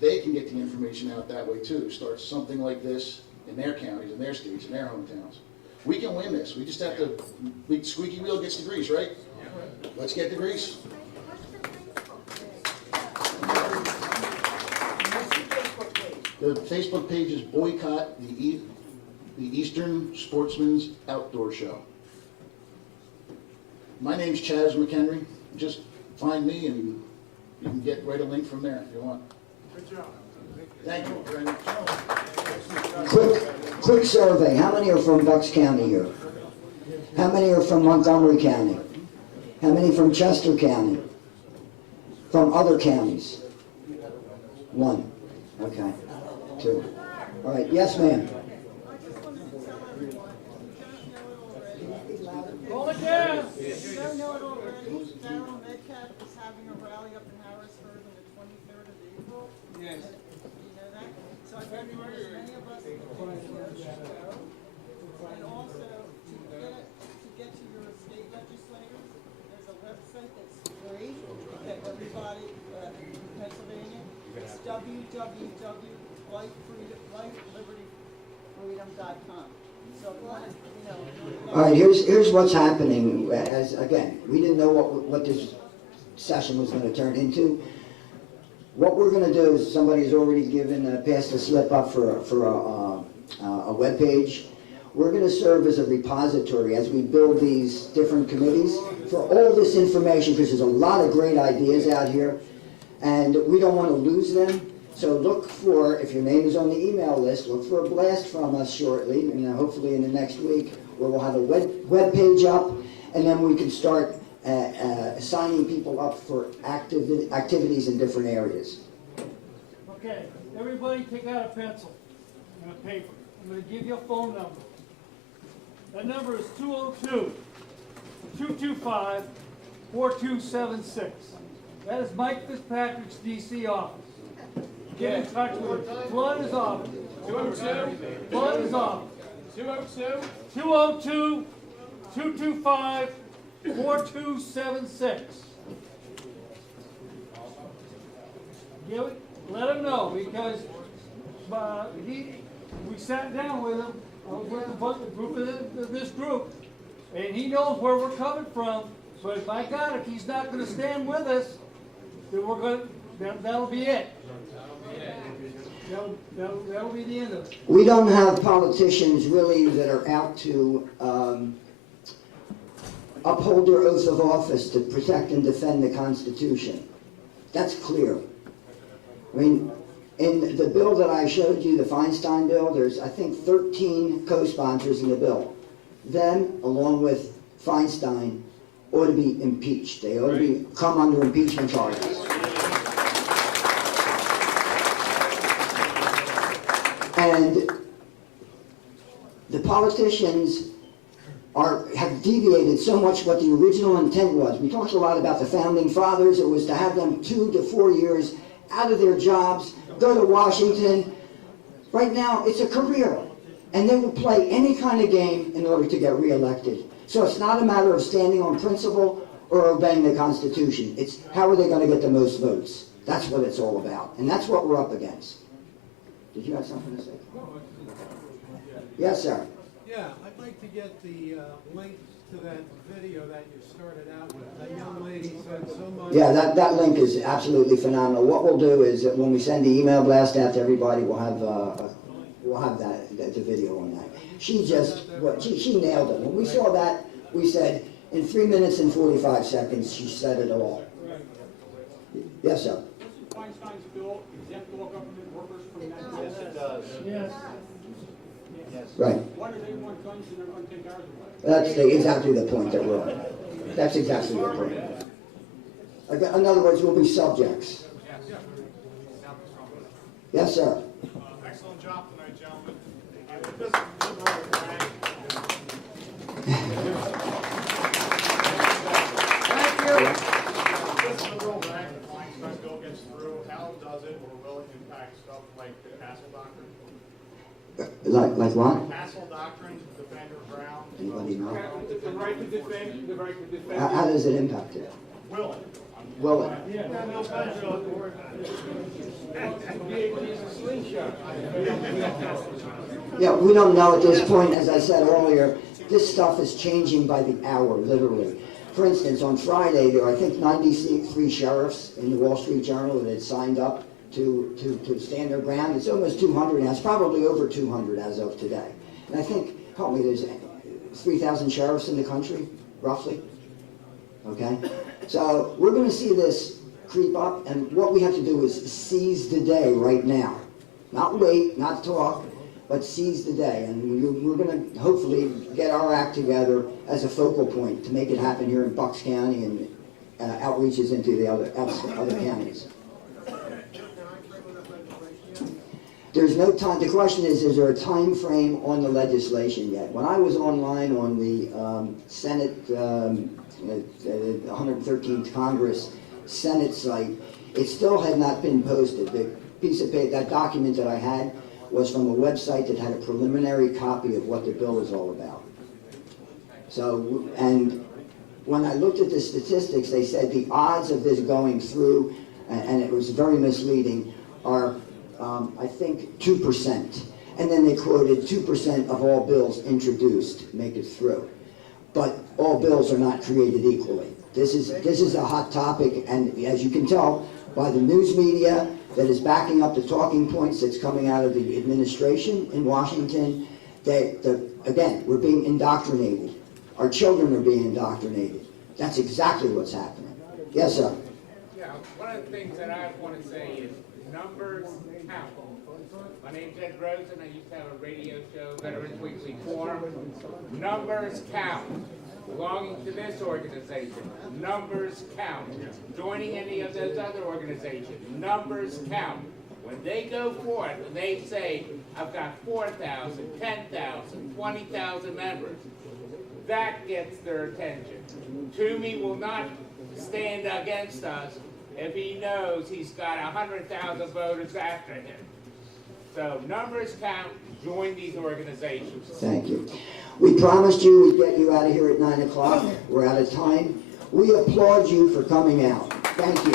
They can get the information out that way too. Start something like this in their counties, in their states, in their hometowns. We can win this. We just have to, squeaky wheel gets the grease, right? Let's get the grease. The Facebook page is Boycott the Eastern Sportsman's Outdoor Show. My name's Chaz McHenry. Just find me and you can write a link from there if you want. Good job. Thank you very much. Quick survey. How many are from Bucks County here? How many are from Montgomery County? How many from Chester County? From other counties? 1. Okay. 2. All right. Yes, ma'am. Roll it down. You don't know it already, Darryl Metcalf is having a rally up in Harrisburg on the 23rd of April. Yes. You know that? So I think as many of us as go. And also, to get to your state legislators, there's a website that's free that everybody in Pennsylvania, it's www.lifelibertyfreedom.com. So if you want to, All right, here's what's happening. As again, we didn't know what this session was going to turn into. What we're going to do is somebody's already given passed a slip up for a webpage. We're going to serve as a repository as we build these different committees for all this information, because there's a lot of great ideas out here, and we don't want to lose them. So look for, if your name is on the email list, look for a blast from us shortly, and hopefully in the next week, where we'll have a web page up, and then we can start signing people up for activities in different areas. Okay, everybody take out a pencil and a paper. I'm going to give you a phone number. That number is 202-225-4276. That is Mike Fitzpatrick's DC office. Get in touch with him. Flood is off. 202? Flood is off. 202? 225-4276. Let him know, because we sat down with him, with the group of this group, and he knows where we're coming from. But by God, if he's not going to stand with us, then we're going. That'll be it. That'll be the end of it. We don't have politicians really that are out to uphold their oath of office to protect and defend the Constitution. That's clear. I mean, in the bill that I showed you, the Feinstein bill, there's, I think, 13 co-sponsors in the bill. Them, along with Feinstein, ought to be impeached. They ought to come under impeachment charges. And the politicians have deviated so much what the original intent was. We talked a lot about the Founding Fathers. It was to have them 2 to 4 years out of their jobs, go to Washington. Right now, it's a career. And they will play any kind of game in order to get reelected. So it's not a matter of standing on principle or obeying the Constitution. It's how are they going to get the most votes. That's what it's all about. And that's what we're up against. Did you have something to say? Yes, sir. Yeah, I'd like to get the link to that video that you started out with. That young lady said so much. Yeah, that link is absolutely phenomenal. What we'll do is that when we send the email blast out to everybody, we'll have the video on that. She nailed it. When we saw that, we said in 3 minutes and 45 seconds, she said it all. Yes, sir. Feinstein's bill exempt all government workers from that? Yes, it does. Yes. Right. Why do they want guns and they're going to take ours away? That's exactly the point that we're on. That's exactly the point. In other words, we'll be subjects. Yes, sir. Excellent job tonight, gentlemen. This is the real rank. The Feinstein bill gets through. How does it or will it impact stuff like the Castle Doctrine? Like what? Castle Doctrine, Defender Brown. Anybody know? The right to defend, the right to defend. How does it impact it? Will it? Will it? Yeah, no, be able to use a slingshot. Yeah, we don't know at this point. As I said earlier, this stuff is changing by the hour, literally. For instance, on Friday, there were, I think, 93 sheriffs in the Wall Street Journal that had signed up to stand their ground. It's almost 200 now. It's probably over 200 as of today. And I think, help me, there's 3,000 sheriffs in the country, roughly. Okay? So we're going to see this creep up, and what we have to do is seize the day right now. Not wait, not talk, but seize the day. And we're going to hopefully get our act together as a focal point to make it happen here in Bucks County and outreaches into the other counties. There's no time. The question is there a time frame on the legislation yet? When I was online on the Senate, the 113th Congress Senate site, it still had not been posted. The piece of paper, that document that I had, was from a website that had a preliminary copy of what the bill is all about. So, and when I looked at the statistics, they said the odds of this going through, and it was very misleading, are I think 2%. And then they quoted 2% of all bills introduced make it through. But all bills are not created equally. This is a hot topic, and as you can tell by the news media that is backing up the talking points that's coming out of the administration in Washington, again, we're being indoctrinated. Our children are being indoctrinated. That's exactly what's happening. Yes, sir. Yeah, one of the things that I want to say is numbers count. My name's Ed Rosen. I used to have a radio show, Veterans Weekly Forum. Numbers count. Belonging to this organization, numbers count. Joining any of those other organizations, numbers count. When they go forth and they say, I've got 4,000, 10,000, 20,000 members, that gets their attention. Toomey will not stand against us if he knows he's got 100,000 voters after him. So numbers count, join these organizations. Thank you. We promised you we'd get you out of here at 9 o'clock. We're out of time. We applaud you for coming out. Thank you.